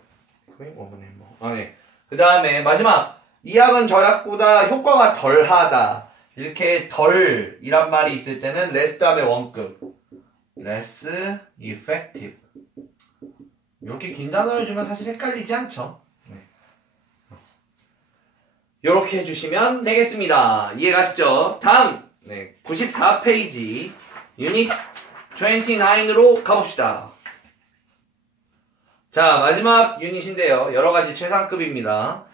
네. 그 다음에 마지막 이 약은 저 약보다 효과가 덜하다. 이렇게 덜이란 말이 있을 때는 less 다음에 원급 less effective 이렇게 긴 단어를 주면 사실 헷갈리지 않죠. 네. 이렇게 해주시면 되겠습니다. 이해가시죠? 다음 94페이지 유닛 29으로 가봅시다. 자, 마지막 유닛인데요. 여러가지 최상급입니다.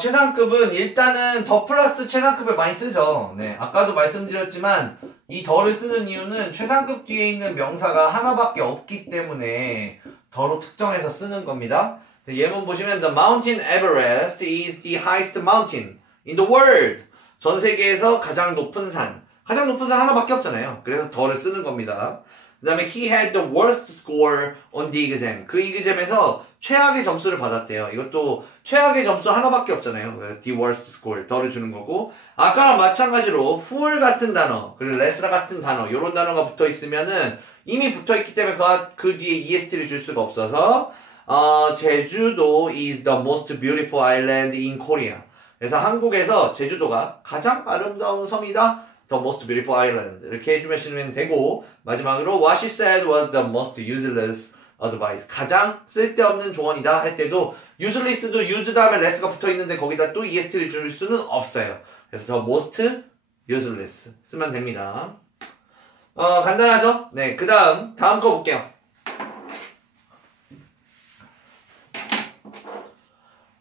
최상급은 일단은 더 플러스 최상급을 많이 쓰죠. 네, 아까도 말씀드렸지만 이 더를 쓰는 이유는 최상급 뒤에 있는 명사가 하나밖에 없기 때문에 더로 특정해서 쓰는 겁니다. 예문 보시면 The Mountain Everest is the highest mountain in the world. 전 세계에서 가장 높은 산. 가장 높은 산 하나밖에 없잖아요. 그래서 더를 쓰는 겁니다. 그 다음에 he had the worst score on the exam. 그 exam에서 최악의 점수를 받았대요. 이것도 최악의 점수 하나밖에 없잖아요. 그래서 the worst score 더를 주는 거고 아까랑 마찬가지로 fool 같은 단어 그리고 less라 같은 단어 이런 단어가 붙어 있으면은 이미 붙어 있기 때문에 그 뒤에 EST를 줄 수가 없어서 제주도 is the most beautiful island in Korea. 그래서 한국에서 제주도가 가장 아름다운 섬이다. The most beautiful island. 이렇게 해주시면 되고, 마지막으로 what she said was the most useless advice. 가장 쓸데없는 조언이다 할 때도 useless도 use 다음에 less가 붙어 있는데 거기다 또 est를 줄 수는 없어요. 그래서 the most useless 쓰면 됩니다. 간단하죠? 네, 그 다음 거 볼게요.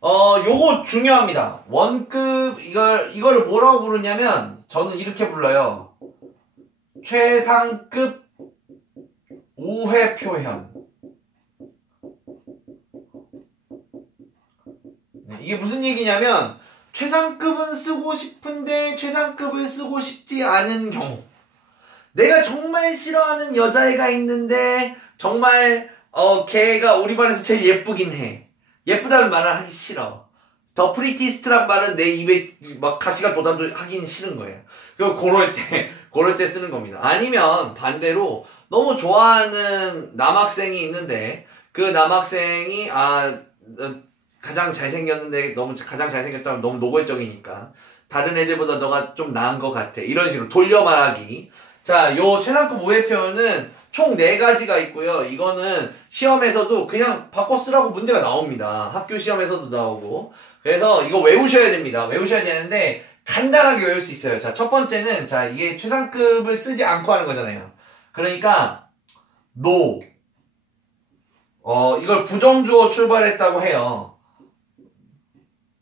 요거 중요합니다. 원급, 이거를 뭐라고 부르냐면, 저는 이렇게 불러요. 최상급 우회 표현. 네, 이게 무슨 얘기냐면, 최상급은 쓰고 싶은데, 최상급을 쓰고 싶지 않은 경우. 내가 정말 싫어하는 여자애가 있는데, 정말, 걔가 우리 반에서 제일 예쁘긴 해. 예쁘다는 말을 하기 싫어. 더 프리티스트란 말은 내 입에 막 가시가 돋아도 하기는 싫은 거예요. 그럴 때 쓰는 겁니다. 아니면 반대로 너무 좋아하는 남학생이 있는데 그 남학생이 가장 잘생겼는데 가장 잘생겼다면 너무 노골적이니까 다른 애들보다 너가 좀 나은 것 같아. 이런 식으로 돌려 말하기. 자, 요 최상급 우회 표현은 총 4가지가 있고요. 이거는 시험에서도 그냥 바꿔 쓰라고 문제가 나옵니다. 학교 시험에서도 나오고. 그래서 이거 외우셔야 됩니다. 외우셔야 되는데 간단하게 외울 수 있어요. 자, 첫 번째는 자, 이게 최상급을 쓰지 않고 하는 거잖아요. 그러니까 no. 이걸 부정주어 출발했다고 해요.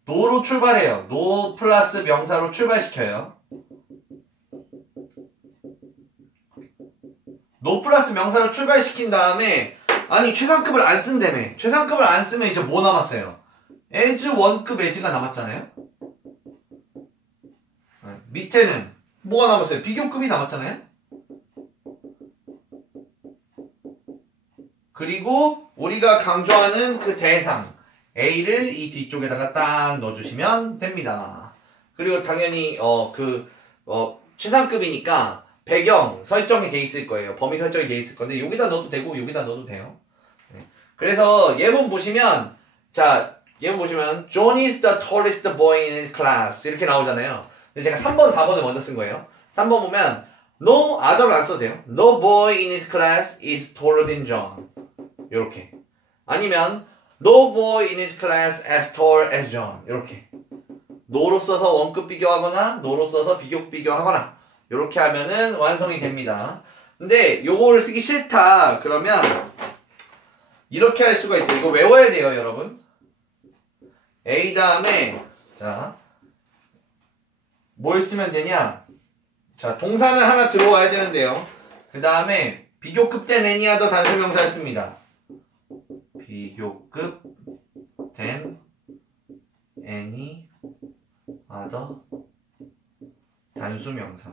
no로 출발해요. no 플러스 명사로 출발시켜요. no 플러스 명사로 출발시킨 다음에 아니 최상급을 안 쓴다며. 최상급을 안 쓰면 이제 뭐 남았어요? as 원급 as가 남았잖아요. 밑에는 뭐가 남았어요? 비교급이 남았잖아요. 그리고 우리가 강조하는 그 대상 A를 이 뒤쪽에다가 딱 넣어주시면 됩니다. 그리고 당연히 최상급이니까 배경 설정이 돼 있을 거예요. 범위 설정이 돼 있을 건데 여기다 넣어도 되고 여기다 넣어도 돼요. 네. 그래서 예문 보시면 John is the tallest boy in his class 이렇게 나오잖아요. 근데 제가 3번, 4번을 먼저 쓴 거예요. 3번 보면 No other를 안 써도 돼요. No boy in his class is taller than John. 요렇게. 아니면 No boy in his class as tall as John. 요렇게. no로 써서 원급 비교하거나 no로 써서 비교급 비교하거나 요렇게 하면은 완성이 됩니다. 근데 요거를 쓰기 싫다 그러면 이렇게 할 수가 있어요. 이거 외워야 돼요, 여러분. A 다음에 자 뭘 쓰면 되냐? 자, 동사는 하나 들어와야 되는데요. 그 다음에 비교급 된 any other 단수명사를 씁니다. 비교급 된 any other 단수명사.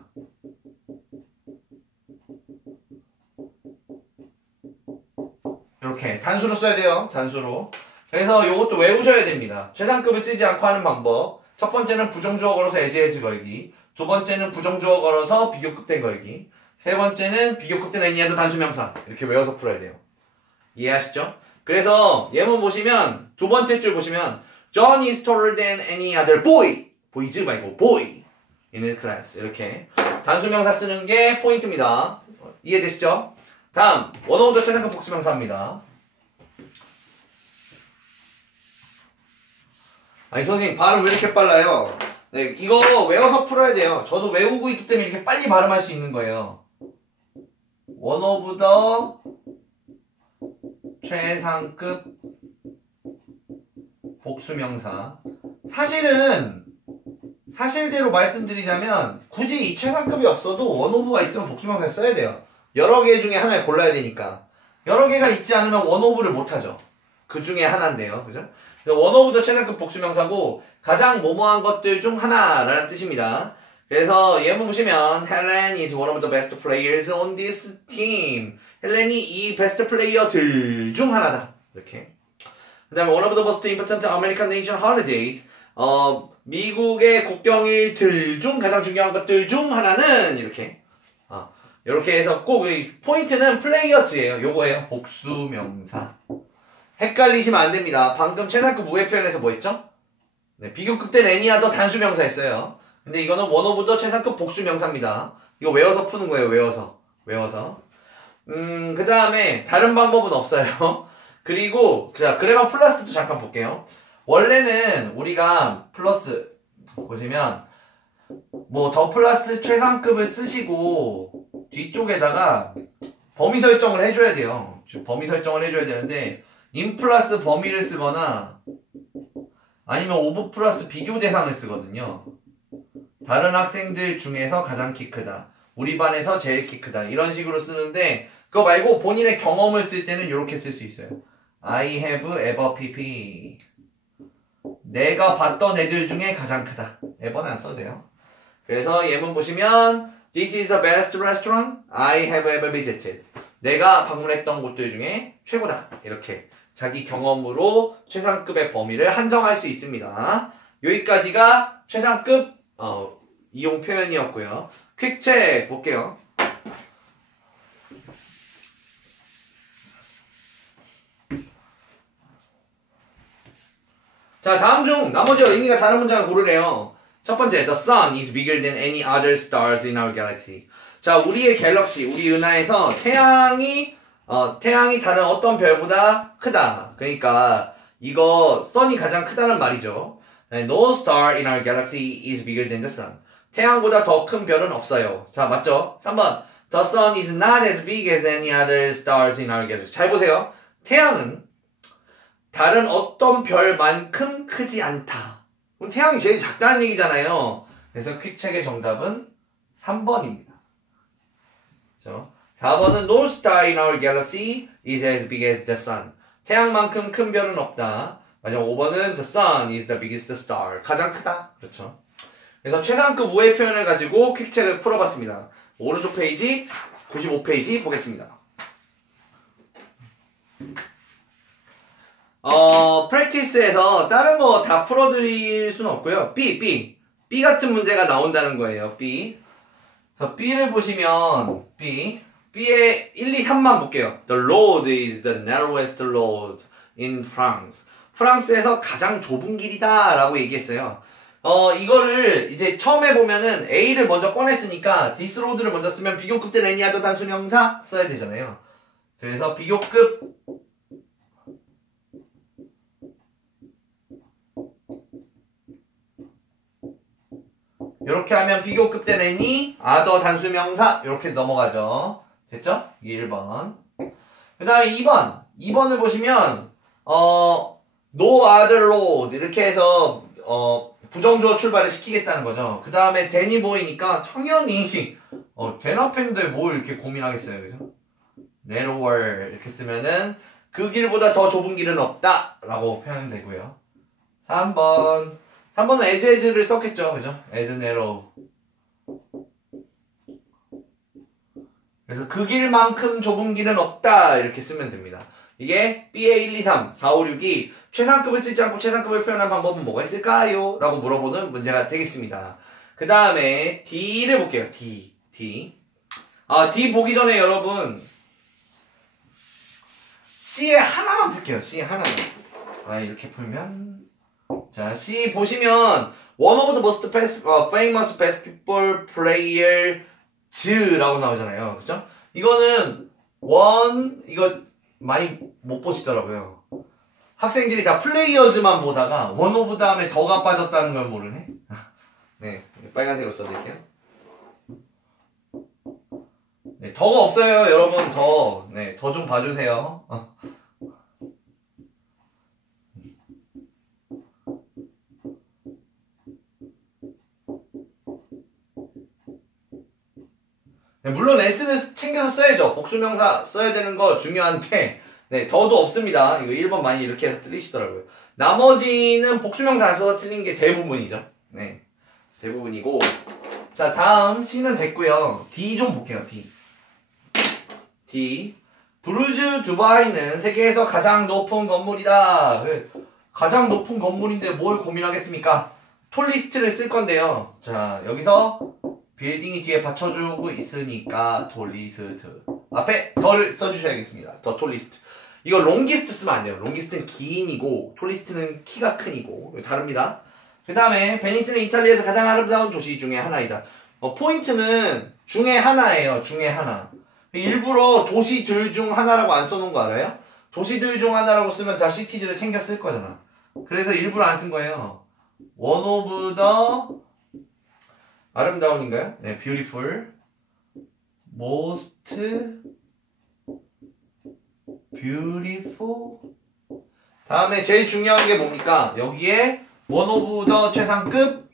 이렇게 단수로 써야 돼요. 단수로. 그래서 이것도 외우셔야 됩니다. 최상급을 쓰지 않고 하는 방법. 첫 번째는 부정주어 걸어서 as 걸기. 두 번째는 부정주어 걸어서 비교급 된 걸기. 세 번째는 비교급 된 any other 단수명사. 이렇게 외워서 풀어야 돼요. 이해하시죠? 그래서 예문 보시면 두 번째 줄 보시면 John is taller than any other boy. boys 말고 boy in his class. 이렇게 단수명사 쓰는 게 포인트입니다. 이해되시죠? 다음 원어부터 최상급 복수명사입니다. 아니 선생님 발음 왜 이렇게 빨라요? 네, 이거 외워서 풀어야 돼요. 저도 외우고 있기 때문에 이렇게 빨리 발음할 수 있는 거예요. 원어부터 최상급 복수명사. 사실대로 말씀드리자면 굳이 이 최상급이 없어도 원오브가 있으면 복수명사를 써야 돼요. 여러 개 중에 하나를 골라야 되니까. 여러 개가 있지 않으면 원오브를 못하죠. 그 중에 하나인데요. 그죠? 원오브도 최상급 복수명사고 가장 모모한 것들 중 하나라는 뜻입니다. 그래서 예문 보시면 Helen is one of the best players on this team. 헬렌이 이 베스트 플레이어들 중 하나다. 이렇게. 그 다음에 one of the most important American nation holidays. 미국의 국경일들 중 가장 중요한 것들 중 하나는 이렇게. 이렇게 해서 꼭 포인트는 플레이어즈예요. 요거예요. 복수명사. 헷갈리시면 안 됩니다. 방금 최상급 우회 표현에서 뭐 했죠? 네, 비교급된 n이야 더 단수명사였어요. 근데 이거는 one of the 최상급 복수명사입니다. 이거 외워서 푸는 거예요. 외워서. 그 다음에 다른 방법은 없어요. 그리고 자 그래머 플러스도 잠깐 볼게요. 원래는 우리가 플러스 보시면 뭐 더 플러스 최상급을 쓰시고 뒤쪽에다가 범위 설정을 해줘야 돼요. 범위 설정을 해줘야 되는데 인 플러스 범위를 쓰거나 아니면 오브 플러스 비교 대상을 쓰거든요. 다른 학생들 중에서 가장 키 크다. 우리 반에서 제일 키 크다. 이런 식으로 쓰는데 그거 말고 본인의 경험을 쓸 때는 이렇게 쓸 수 있어요. I have ever pp. 내가 봤던 애들 중에 가장 크다. ever는 안 써도 돼요. 그래서 예문 보시면 This is the best restaurant I have ever visited. 내가 방문했던 곳들 중에 최고다. 이렇게 자기 경험으로 최상급의 범위를 한정할 수 있습니다. 여기까지가 최상급 이용 표현이었고요. 퀵책 볼게요. 자, 다음 중 나머지와 의미가 다른 문장을 고르래요. 첫 번째, The sun is bigger than any other stars in our galaxy. 자, 우리의 갤럭시, 우리 은하에서 태양이 다른 어떤 별보다 크다. 그러니까 이거 sun이 가장 크다는 말이죠. No star in our galaxy is bigger than the sun. 태양보다 더 큰 별은 없어요. 자, 맞죠? 3번, The sun is not as big as any other stars in our galaxy. 잘 보세요. 태양은 다른 어떤 별만큼 크지 않다. 그럼 태양이 제일 작다는 얘기잖아요. 그래서 퀵책의 정답은 3번입니다. 그렇죠? 4번은 No star in our galaxy is as big as the sun. 태양만큼 큰 별은 없다. 마지막 5번은 The sun is the biggest star. 가장 크다. 그렇죠? 그래서 최상급 우회 표현을 가지고 퀵책을 풀어봤습니다. 오른쪽 페이지 95페이지 보겠습니다. 프랙티스에서 다른 거 다 풀어드릴 수는 없고요. B 같은 문제가 나온다는 거예요. B. 그래서 B를 보시면 B의 1, 2, 3만 볼게요. The road is the narrowest road in France. 프랑스에서 가장 좁은 길이다 라고 얘기했어요. 이거를 이제 처음에 보면은 A를 먼저 꺼냈으니까 this road를 먼저 쓰면 비교급 된 any other 단수명사 써야 되잖아요. 그래서 비교급 이렇게 하면 비교급 된 any other 단수명사 이렇게 넘어가죠. 됐죠? 이게 1번. 그 다음에 2번을 보시면 no other road 이렇게 해서 부정주어 출발을 시키겠다는 거죠. 그 다음에 than이 보이니까 당연히 than 앞인데 뭘 이렇게 고민하겠어요. 그죠? narrower 이렇게 쓰면은 그 길보다 더 좁은 길은 없다 라고 표현되고요. 3번은 as를 썼겠죠. 그죠? as narrow. 그래서 그 길만큼 좁은 길은 없다 이렇게 쓰면 됩니다. 이게 B의 1, 2, 3, 4, 5, 6이 최상급을 쓰지 않고 최상급을 표현한 방법은 뭐가 있을까요? 라고 물어보는 문제가 되겠습니다. 그 다음에 D를 볼게요. D. D 보기 전에 여러분 C에 하나만 풀게요. C 하나만. 이렇게 풀면 자, C 보시면 One of the most famous basketball players라고 나오잖아요. 그죠? 이거는 이거 많이 못 보시더라고요. 학생들이 다 플레이어즈만 보다가 원 오브 다음에 더가 빠졌다는 걸 모르네. 네, 빨간색으로 써드릴게요. 네, 더가 없어요, 여러분. 더 좀 봐주세요. 네, 물론 S를 챙겨서 써야죠. 복수명사 써야 되는 거 중요한데 더도 없습니다. 이거 1번 많이 이렇게 해서 틀리시더라고요. 나머지는 복수명사 안 써서 틀린 게 대부분이죠. 네, 대부분이고. 자, 다음 C는 됐고요. D 좀 볼게요. D. 부르즈 두바이는 세계에서 가장 높은 건물이다. 가장 높은 건물인데 뭘 고민하겠습니까? 톨리스트를 쓸 건데요. 자, 여기서 빌딩이 뒤에 받쳐주고 있으니까 톨리스트 앞에 더를 써주셔야겠습니다. 더 톨리스트. 이거 롱기스트 쓰면 안 돼요. 롱기스트는 기인이고 톨리스트는 키가 큰이고 다릅니다. 그 다음에 베니스는 이탈리아에서 가장 아름다운 도시 중에 하나이다. 포인트는 중에 하나예요. 중에 하나. 일부러 도시들 중 하나라고 안 써놓은 거 알아요? 도시들 중 하나라고 쓰면 다 시티즈를 챙겨 쓸 거잖아. 그래서 일부러 안 쓴 거예요. One of the 아름다운인가요? 네, beautiful, most beautiful. 다음에 제일 중요한 게 뭡니까? 여기에 one of the 최상급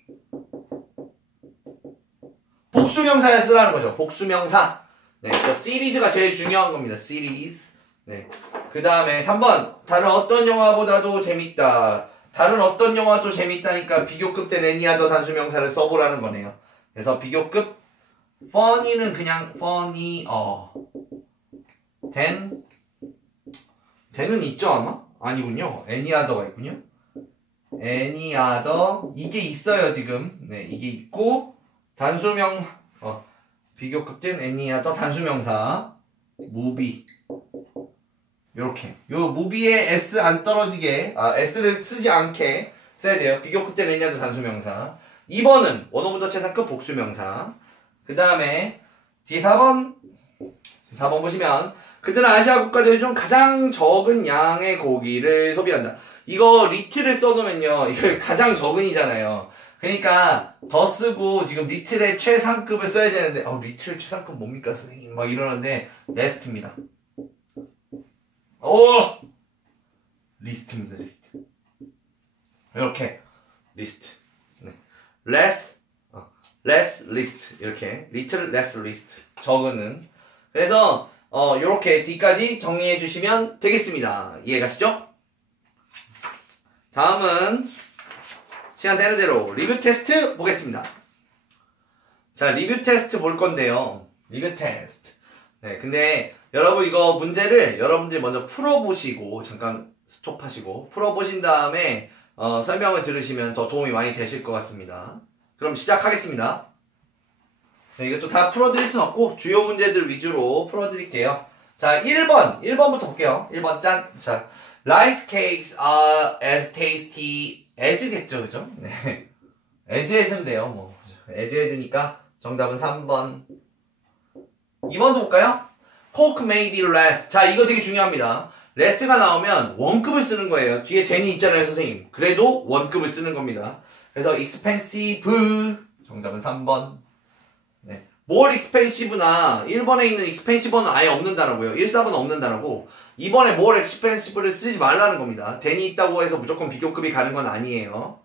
복수명사에 쓰라는 거죠. 복수명사. 네, 그 시리즈가 제일 중요한 겁니다. series. 네. 그 다음에 3번. 다른 어떤 영화보다도 재밌다. 다른 어떤 영화도 재밌다니까 비교급 된 any other 단수명사를 써보라는 거네요. 그래서 비교급 funny는 그냥 funny then은 있죠 아마? 아니군요. any other가 있군요. any other 이게 있어요 지금. 네, 이게 있고 단수명 비교급된 any other 단수명사 movie 요렇게 요 movie에 s 안 떨어지게 s를 쓰지 않게 써야 돼요. 비교급된 any other 단수명사. 2번은 원어부터 최상급 복수명사. 그 다음에 뒤에 4번 보시면 그들은 아시아 국가들 중 가장 적은 양의 고기를 소비한다. 이거 리틀을 써놓으면요 이거 가장 적은이잖아요. 그러니까 더 쓰고 지금 리틀의 최상급을 써야 되는데 리틀 최상급 뭡니까 선생님 막 이러는데 레스트입니다. 리스트입니다. 리스트. 이렇게 리스트. 네. less list 이렇게 little less list 적은은. 그래서 요렇게 D까지 정리해 주시면 되겠습니다. 이해가시죠? 다음은 시간 되는 대로 리뷰 테스트 보겠습니다. 자, 리뷰 테스트 볼 건데요. 리뷰 테스트. 네, 근데 여러분 이거 문제를 여러분들이 먼저 풀어보시고 잠깐 스톱하시고 풀어보신 다음에 설명을 들으시면 더 도움이 많이 되실 것 같습니다. 그럼 시작하겠습니다. 네, 이것도 다 풀어드릴 순 없고 주요 문제들 위주로 풀어드릴게요. 자, 1번부터 볼게요. 1번 짠. 자, rice cakes are as tasty as겠죠, 그죠? 네, as는 돼요. 뭐 as니까 정답은 3번. 2번도 볼까요? Coke may be less. 자, 이거 되게 중요합니다. less가 나오면 원급을 쓰는 거예요. 뒤에 then이 있잖아요, 선생님. 그래도 원급을 쓰는 겁니다. 그래서 expensive. 정답은 3번. 네. more expensive나 1번에 있는 expensive는 아예 없는 단어고요. 1, 4번은 없는 단어고 2번에 more expensive를 쓰지 말라는 겁니다. then이 있다고 해서 무조건 비교급이 가는 건 아니에요.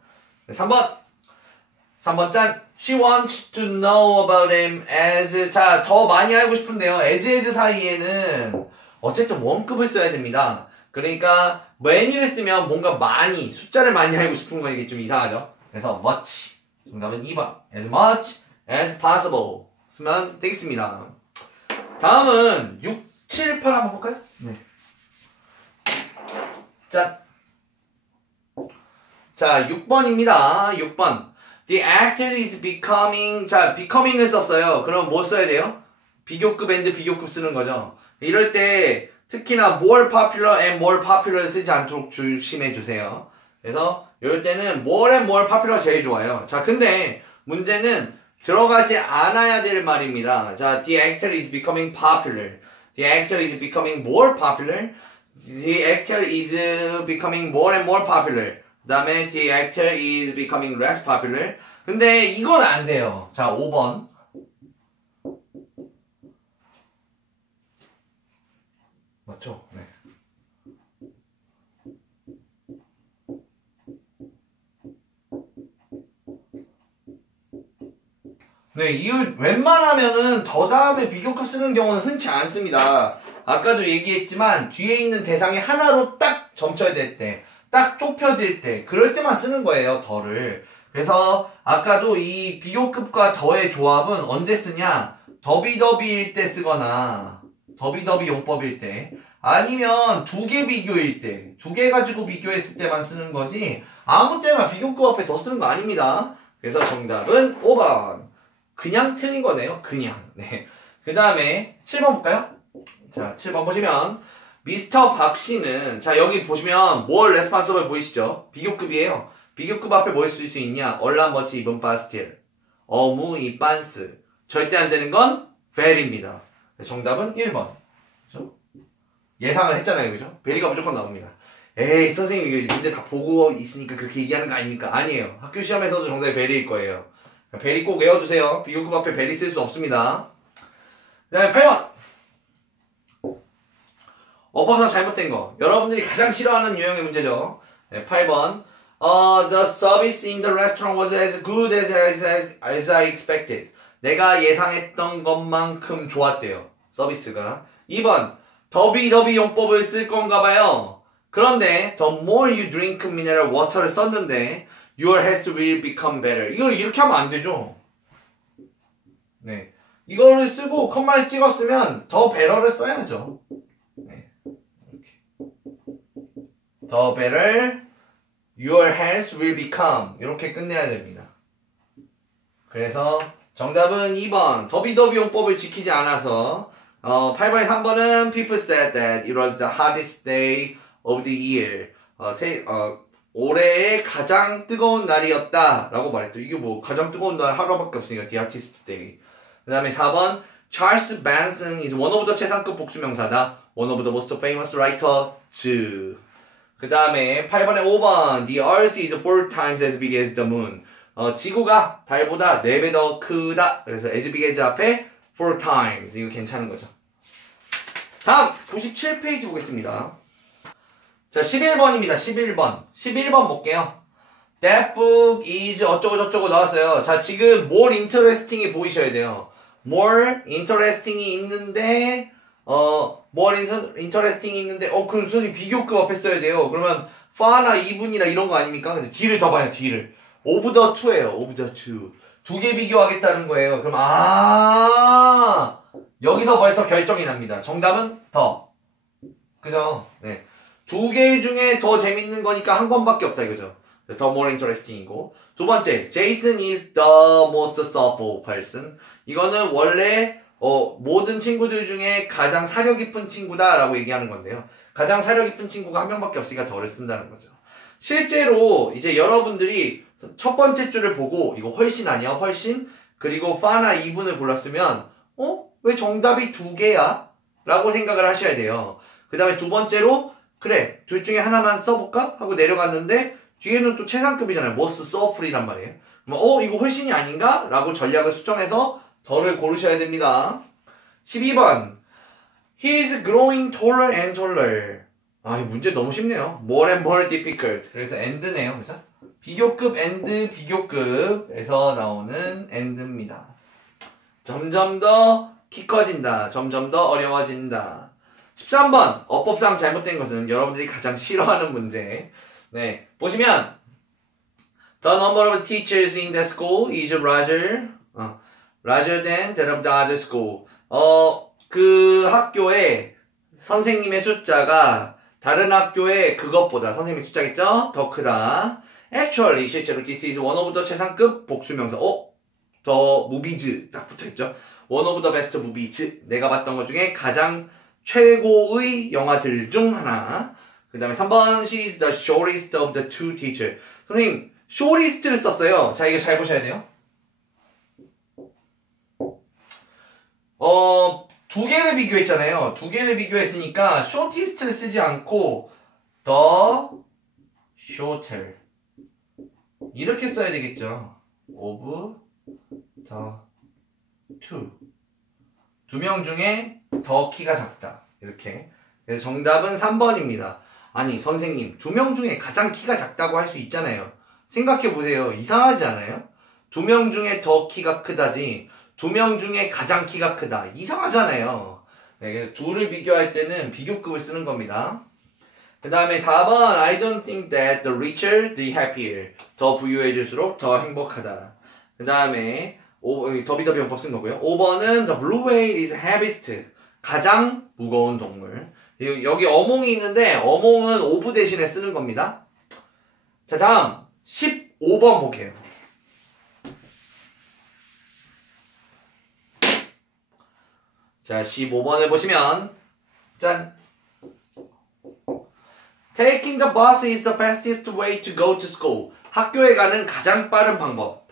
3번 짠. She wants to know about him as. 자, 더 많이 알고 싶은데요. as 사이에는 어쨌든 원급을 써야 됩니다. 그러니까 many를 쓰면 뭔가 많이, 숫자를 많이 알고 싶은 거 이게 좀 이상하죠. 그래서 much. 정답은 2번. as much as possible 쓰면 되겠습니다. 다음은 6, 7, 8 한번 볼까요? 네. 짠. 자, 6번입니다. 6번. The actor is becoming. 자, becoming을 썼어요. 그럼 뭐 써야 돼요? 비교급 and 비교급 쓰는 거죠. 이럴 때 특히나 more popular and more popular 쓰지 않도록 조심해 주세요. 그래서 이럴 때는 more and more popular 제일 좋아요. 자, 근데 문제는 들어가지 않아야 될 말입니다. 자, the actor is becoming popular. The actor is becoming more popular. The actor is becoming more and more popular. 그 다음에 the actor is becoming less popular. 근데 이건 안 돼요. 자, 5번. 맞죠? 네. 네, 이 웬만하면은 더 다음에 비교급 쓰는 경우는 흔치 않습니다. 아까도 얘기했지만 뒤에 있는 대상이 하나로 딱 점쳐야 될 때, 딱 좁혀질 때, 그럴 때만 쓰는 거예요, 더를. 그래서 아까도 이 비교급과 더의 조합은 언제 쓰냐? 더비더비일 때 쓰거나 더비더비 용법일 때, 아니면 두 개 비교일 때, 두 개 가지고 비교했을 때만 쓰는 거지 아무 때나 비교급 앞에 더 쓰는 거 아닙니다. 그래서 정답은 5번. 그냥 틀린 거네요. 그냥. 네. 그 다음에 7번 볼까요? 자, 7번 보시면 미스터 박 씨는, 자, 여기 보시면 more responsible 보이시죠? 비교급이에요. 비교급 앞에 뭘 쓸 수 있냐? 얼란 머치 이번 파스틸. 어무 이 빤스. 절대 안 되는 건 very입니다. 정답은 1번. 그죠? 예상을 했잖아요. 그죠? 베리가 무조건 나옵니다. 에이, 선생님, 이거 문제 다 보고 있으니까 그렇게 얘기하는 거 아닙니까? 아니에요. 학교 시험에서도 정답이 베리일 거예요. 베리 꼭 외워두세요. 비교급 앞에 베리 쓸 수 없습니다. 그 다음에 8번. 어법상 잘못된 거. 여러분들이 가장 싫어하는 유형의 문제죠. 네, 8번. The service in the restaurant was as good as I expected. 내가 예상했던 것만큼 좋았대요. 서비스가. 2번. 더비 용법을 쓸 건가 봐요. 그런데 the more you drink mineral water를 썼는데 your health will become better. 이걸 이렇게 하면 안 되죠. 네. 이거를 쓰고 컴마를 찍었으면 더 better를 써야죠. 네. 이렇게. The better your health will become. 이렇게 끝내야 됩니다. 그래서 정답은 2번. 더비 용법을 지키지 않아서 8번에 3번은 people said that it was the hottest day of the year. 올해의 가장 뜨거운 날이었다 라고 말했죠. 이게 뭐 가장 뜨거운 날 하루밖에 없으니까 the hottest day. 그 다음에 4번 Charles Manson is one of the 최상급 복수명사다. one of the most famous writers. 그 다음에 8번에 5번 The earth is 4 times as big as the moon. 지구가 달보다 4배 더 크다. 그래서 as big as 앞에 4 times. 이거 괜찮은 거죠. 다음 97페이지 보겠습니다. 자, 11번입니다. 11번 볼게요. That book is 어쩌고 저쩌고 나왔어요. 자, 지금 more interesting이 보이셔야 돼요. more interesting이 있는데 more interesting이 있는데 그럼 선생님 비교급 앞에 써야 돼요. 그러면 far나 even이나 이런 거 아닙니까? 그래서 뒤를 더 봐요. 뒤를. of the two예요. of the two. 두 개 비교하겠다는 거예요. 그럼 여기서 벌써 결정이 납니다. 정답은 더. 그죠? 네. 두 개 중에 더 재밌는 거니까 한 번밖에 없다 이거죠. The more interesting이고. 두 번째, Jason is the most thoughtful person. 이거는 원래 모든 친구들 중에 가장 사려 깊은 친구다라고 얘기하는 건데요. 가장 사려 깊은 친구가 한 명밖에 없으니까 더를 쓴다는 거죠. 실제로 이제 여러분들이 첫 번째 줄을 보고 이거 훨씬 아니야? 훨씬? 그리고 파나 이분을 골랐으면 왜 정답이 두 개야? 라고 생각을 하셔야 돼요. 그 다음에 두 번째로 그래 둘 중에 하나만 써볼까? 하고 내려갔는데 뒤에는 또 최상급이잖아요. most thoughtful이란 말이에요. 그럼 이거 훨씬이 아닌가? 라고 전략을 수정해서 더를 고르셔야 됩니다. 12번 He is growing taller and taller. 이 문제 너무 쉽네요. More and more difficult. 그래서 and네요. 그죠? 비교급 and 비교급에서 나오는 and입니다. 점점 더 키 커진다. 점점 더 어려워진다. 13번 어법상 잘못된 것은 여러분들이 가장 싫어하는 문제. 네, 보시면 The number of teachers in the school is larger than that of the other school. 그 학교에 선생님의 숫자가 다른 학교의 그것보다 선생님의 숫자겠죠? 더 크다. Actually, 실제로 this is one of the 최상급 복수명사. The movies 딱 붙어있죠? One of the best movies. 내가 봤던 것 중에 가장 최고의 영화들 중 하나. 그 다음에 3번 She is the shortest of the two teachers. 선생님, shortest를 썼어요. 자, 이거 잘 보셔야 돼요. 두 개를 비교했잖아요. 두 개를 비교했으니까 shortest를 쓰지 않고 the shorter 이렇게 써야 되겠죠. of the two. 두 명 중에 더 키가 작다. 이렇게. 그래서 정답은 3번입니다. 아니 선생님, 두 명 중에 가장 키가 작다고 할 수 있잖아요. 생각해보세요. 이상하지 않아요? 두 명 중에 더 키가 크다지 두 명 중에 가장 키가 크다. 이상하잖아요. 네, 그래서 둘을 비교할 때는 비교급을 쓰는 겁니다. 그 다음에 4번 I don't think that the richer, the happier. 더 부유해질수록 더 행복하다. 그 다음에 더비더비 용법 쓴 거고요. 5번은 the blue whale is heaviest. 가장 무거운 동물. 여기 어몽이 있는데 어몽은 of 대신에 쓰는 겁니다. 자, 다음 15번 볼게요. 자, 15번을 보시면 짠! Taking the bus is the fastest way to go to school. 학교에 가는 가장 빠른 방법.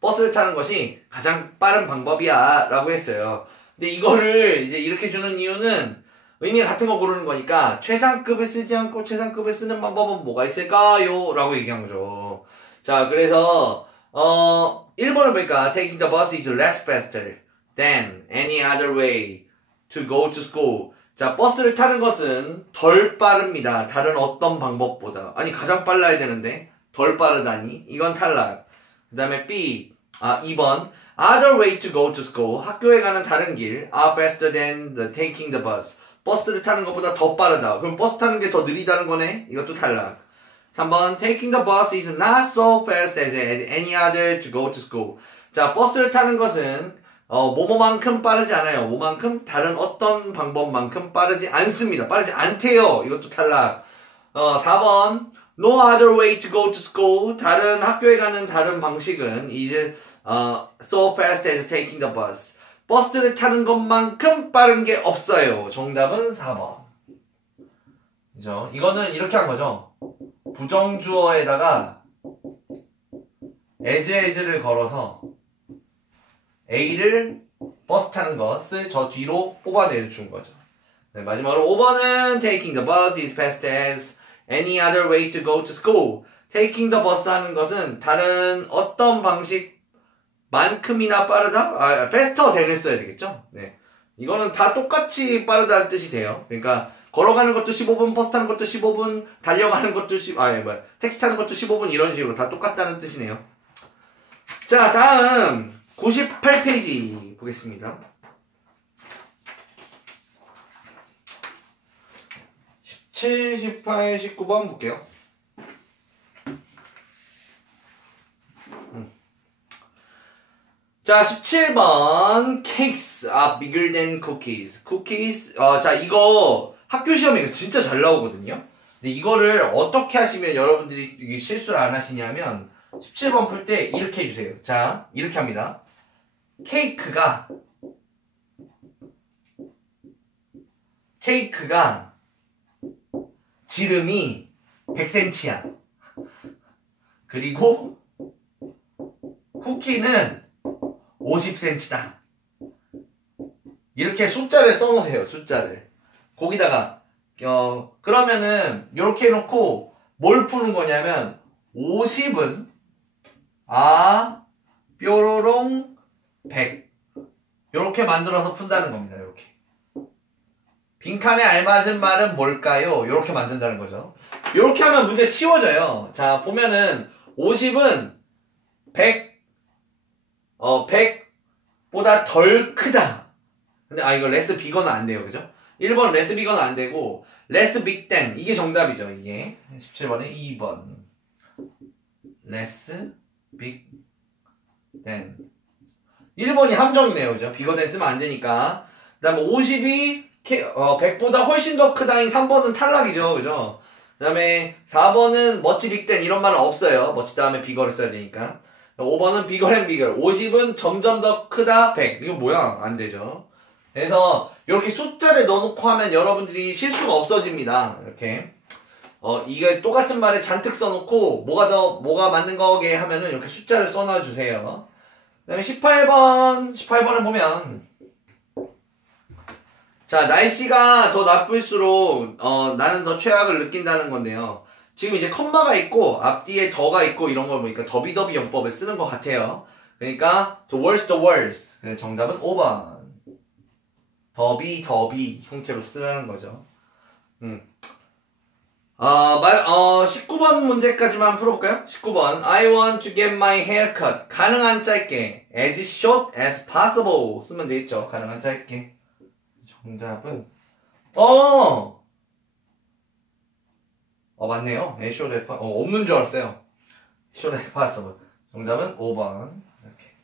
버스를 타는 것이 가장 빠른 방법이야 라고 했어요. 근데 이거를 이제 이렇게 주는 이유는 의미가 같은 거 고르는 거니까 최상급을 쓰지 않고 최상급을 쓰는 방법은 뭐가 있을까요? 라고 얘기한 거죠. 자, 그래서 1번을 보니까 Taking the bus is less faster than any other way to go to school. 자, 버스를 타는 것은 덜 빠릅니다. 다른 어떤 방법보다. 아니, 가장 빨라야 되는데 덜 빠르다니. 이건 탈락. 그 다음에 B, 2번. Other way to go to school. 학교에 가는 다른 길. Are faster than taking the bus. 버스를 타는 것보다 더 빠르다. 그럼 버스 타는 게 더 느리다는 거네? 이것도 탈락. 3번. Taking the bus is not so fast as any other to go to school. 자, 버스를 타는 것은 뭐뭐만큼 빠르지 않아요. 뭐만큼 다른 어떤 방법만큼 빠르지 않습니다. 빠르지 않대요. 이것도 탈락. 4번 No other way to go to school. 다른 학교에 가는 다른 방식은 이제 so fast as taking the bus. 버스를 타는 것만큼 빠른 게 없어요. 정답은 4번. 그죠? 이거는 이렇게 한 거죠. 부정주어에다가 as를 걸어서 A를 버스 타는 것을 저 뒤로 뽑아내준 거죠. 네, 마지막으로 5번은 Taking the bus is fast as any other way to go to school. Taking the bus 하는 것은 다른 어떤 방식만큼이나 빠르다? faster than을 써야 되겠죠? 네. 이거는 다 똑같이 빠르다는 뜻이 돼요. 그러니까 걸어가는 것도 15분, 버스 타는 것도 15분, 달려가는 것도 택시 타는 것도 15분 이런 식으로 다 똑같다는 뜻이네요. 자, 다음 98페이지 보겠습니다. 17, 18, 19번 볼게요. 자, 17번 Cakes are bigger than cookies. Cookies, 자, 이거 학교 시험에 진짜 잘 나오거든요. 근데 이거를 어떻게 하시면 여러분들이 실수를 안 하시냐면 17번 풀 때 이렇게 해주세요. 자, 이렇게 합니다. 케이크가 지름이 100cm야. 그리고 쿠키는 50cm다. 이렇게 숫자를 써놓으세요. 숫자를. 거기다가 그러면은 이렇게 해놓고 뭘 푸는 거냐면 50은 뾰로롱 100 이렇게 만들어서 푼다는 겁니다. 이렇게 빈칸에 알맞은 말은 뭘까요? 이렇게 만든다는 거죠. 이렇게 하면 문제 쉬워져요. 자, 보면은 50은 100보다 덜 크다. 근데 이거 less bigger는 안 돼요. 그죠? 1번 less bigger는 안 되고 less big than 이게 정답이죠. 이게 17번에 2번 less big than 1번이 함정이네요. 그죠? bigger than 쓰면 안 되니까. 그 다음에 50이 100보다 훨씬 더 크다인 3번은 탈락이죠. 그죠? 그 다음에 4번은 much big than 이런 말은 없어요. much 다음에 bigger를 써야 되니까. 5번은 bigger and bigger. 50은 점점 더 크다 100. 이거 뭐야? 안 되죠. 그래서 이렇게 숫자를 넣어놓고 하면 여러분들이 실수가 없어집니다. 이렇게 이게 똑같은 말에 잔뜩 써놓고 뭐가 맞는 거게 하면은 이렇게 숫자를 써놔주세요. 그 다음에 18번을 보면 자, 날씨가 더 나쁠수록 나는 더 최악을 느낀다는 건데요. 지금 이제 컴마가 있고 앞뒤에 더가 있고 이런 걸 보니까 더비더비 용법을 쓰는 것 같아요. 그러니까 the worst. 정답은 5번. 더비 형태로 쓰라는 거죠. 19번 문제까지만 풀어볼까요? 19번 I want to get my hair cut. 가능한 짧게 as short as possible 쓰면 되겠죠. 가능한 짧게. 정답은 맞네요. as short as possible. 없는 줄 알았어요. short as possible. 정답은 5번. 이렇게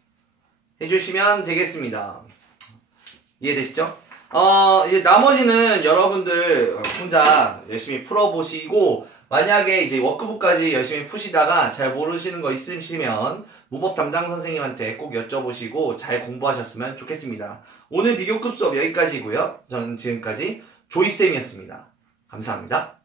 해주시면 되겠습니다. 이해되시죠? 이제 나머지는 여러분들 혼자 열심히 풀어보시고, 만약에 이제 워크북까지 열심히 푸시다가 잘 모르시는 거 있으시면 문법 담당 선생님한테 꼭 여쭤보시고 잘 공부하셨으면 좋겠습니다. 오늘 비교급 수업 여기까지고요. 저는 지금까지 조이쌤이었습니다. 감사합니다.